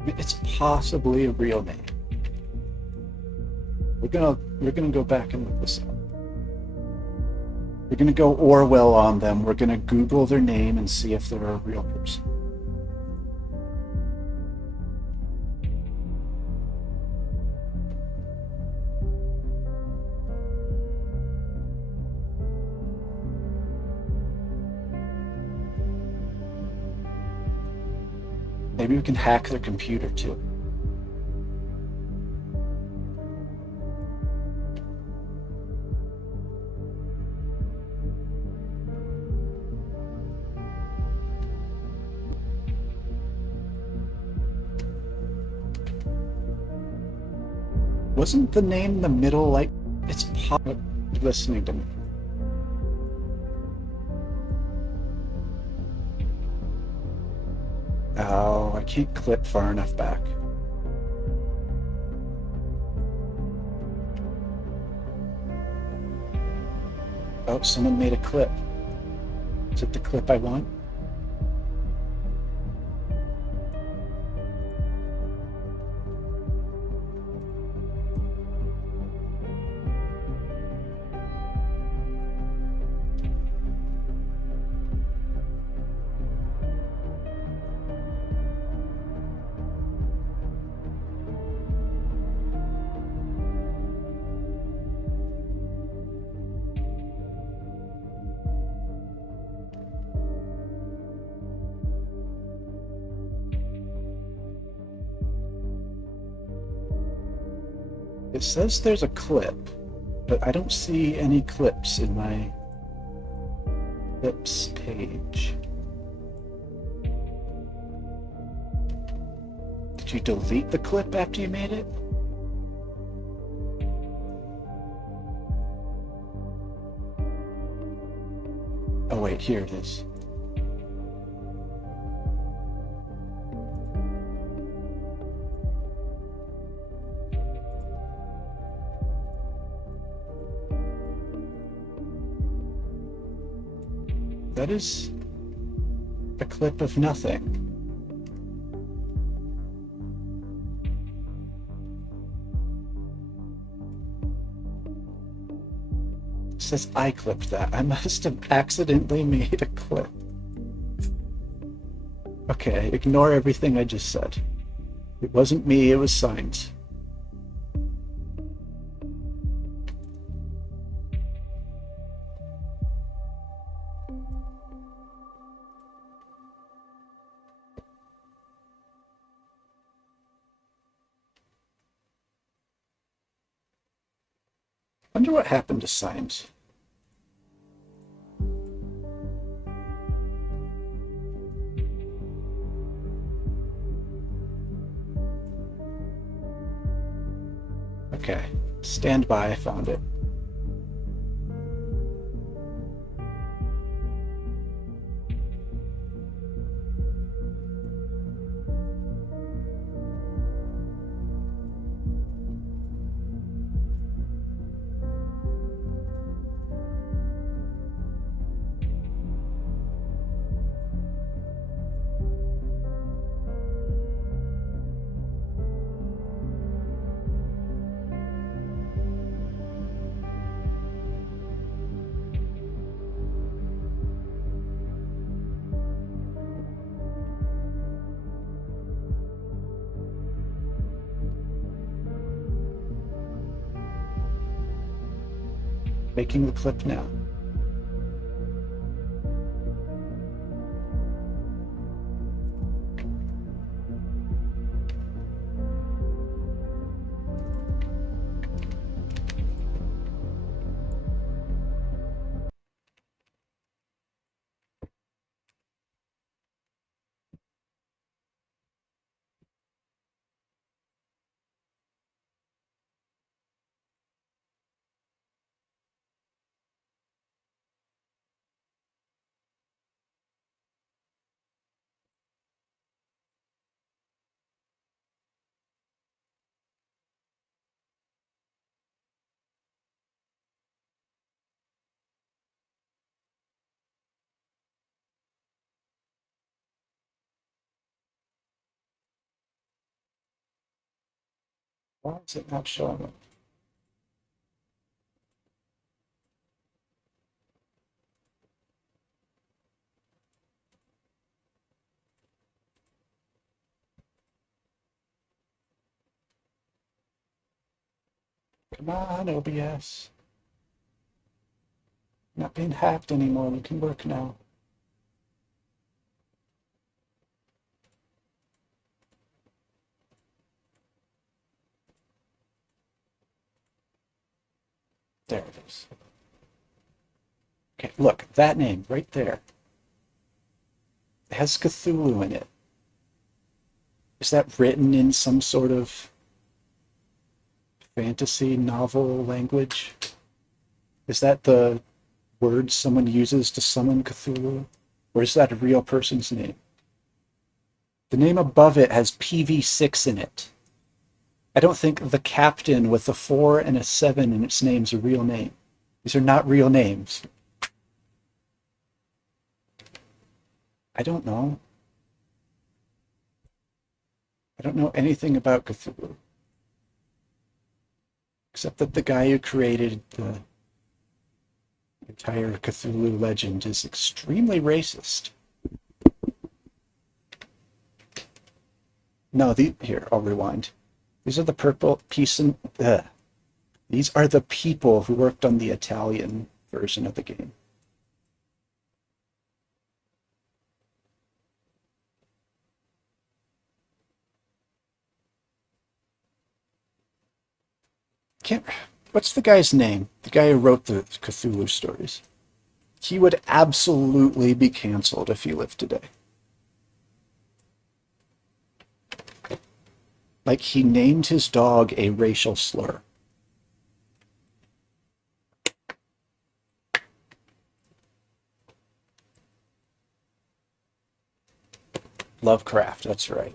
I mean, it's possibly a real name. We're gonna go back and look this up. We're gonna go Orwell on them. We're gonna Google their name and see if they're a real person. Maybe we can hack their computer too. Wasn't the name in the middle like it's listening to me? Oh, I can't clip far enough back. Oh, someone made a clip. Is it the clip I want? It says there's a clip, but I don't see any clips in my clips page. Did you delete the clip after you made it? Oh wait, here it is. That is a clip of nothing. It says I clipped that. I must have accidentally made a clip. Okay, ignore everything I just said. It wasn't me, it was science. Wonder what happened to science. Okay, stand by, I found it. Making the clip now. Why is it not showing it? Come on, OBS. Not being hacked anymore, we can work now. There it is. Okay, look, that name right there. It has Cthulhu in it. Is that written in some sort of fantasy novel language? Is that the word someone uses to summon Cthulhu? Or is that a real person's name? The name above it has PV6 in it. I don't think the captain with a 4 and a 7 in its name is a real name. These are not real names. I don't know. I don't know anything about Cthulhu. Except that the guy who created the entire Cthulhu legend is extremely racist. No, here, I'll rewind. These are the purple piece and these are the people who worked on the Italian version of the game. What's the guy's name? The guy who wrote the Cthulhu stories. He would absolutely be canceled if he lived today. Like, he named his dog a racial slur. Lovecraft, that's right.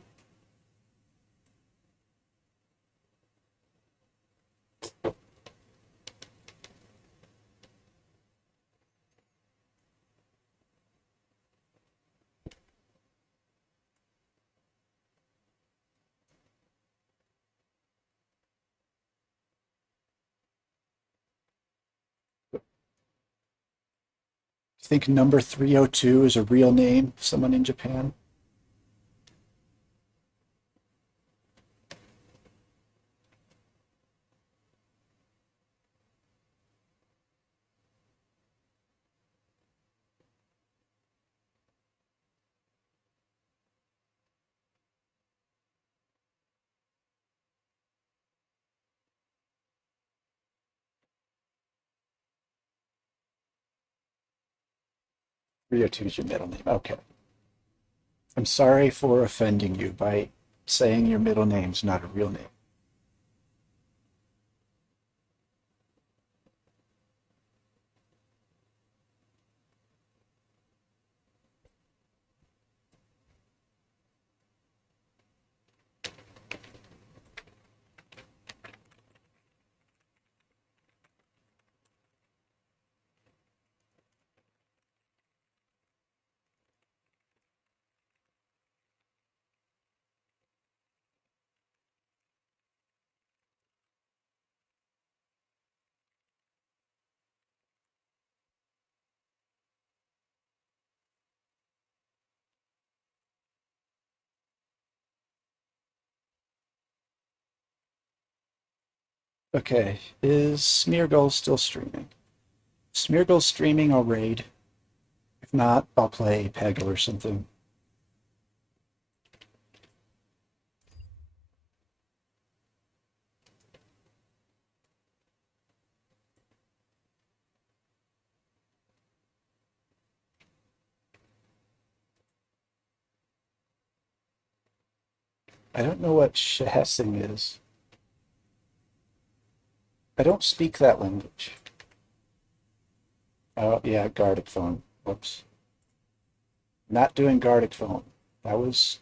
You think number 302 is a real name of someone in Japan? Rio2 is your middle name. Okay. I'm sorry for offending you by saying your middle name's not a real name. Okay, is Smeargle still streaming? If Smeargle's streaming, I'll raid. If not, I'll play Peggle or something. I don't know what Shehessing is. I don't speak that language. Oh, yeah, Gardic phone. Whoops. Not doing Gardic phone. That was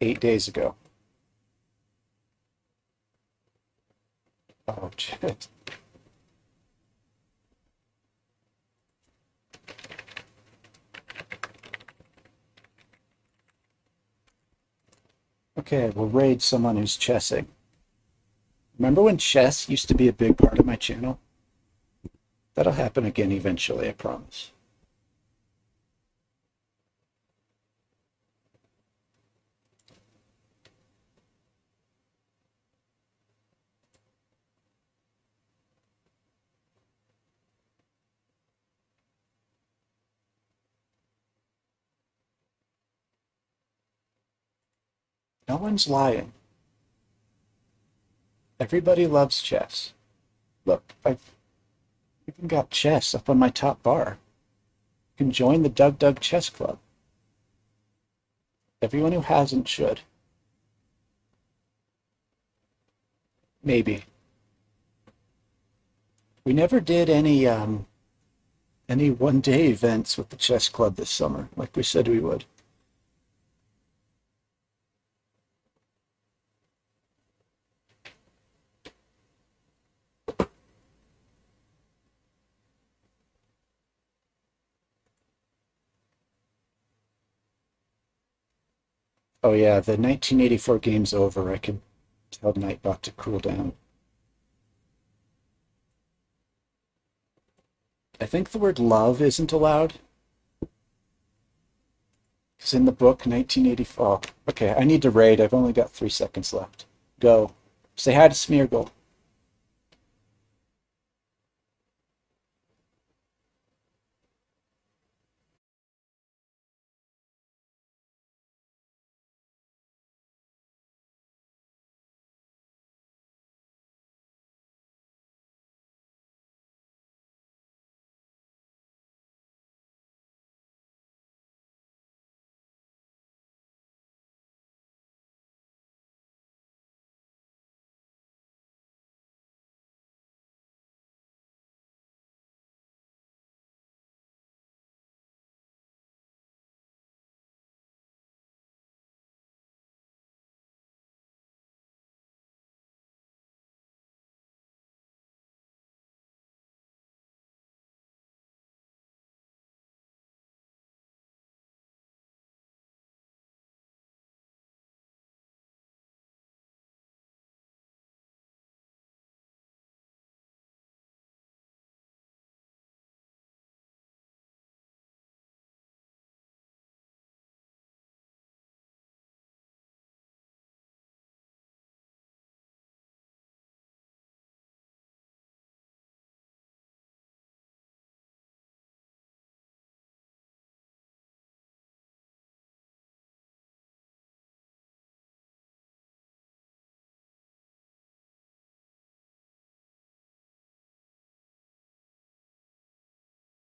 8 days ago. Oh, shit. Okay, we'll raid someone who's chessing. Remember when chess used to be a big part of my channel? That'll happen again eventually, I promise. No one's lying. Everybody loves chess. Look, I've even got chess up on my top bar. You can join the Doug Doug Chess Club. Everyone who hasn't should. Maybe. We never did any one-day events with the chess club this summer, like we said we would. Oh yeah, the 1984 game's over. I can tell Nightbot to cool down. I think the word love isn't allowed. Because in the book, 1984. Oh, okay, I need to raid. I've only got 3 seconds left. Go. Say hi to Smeargle.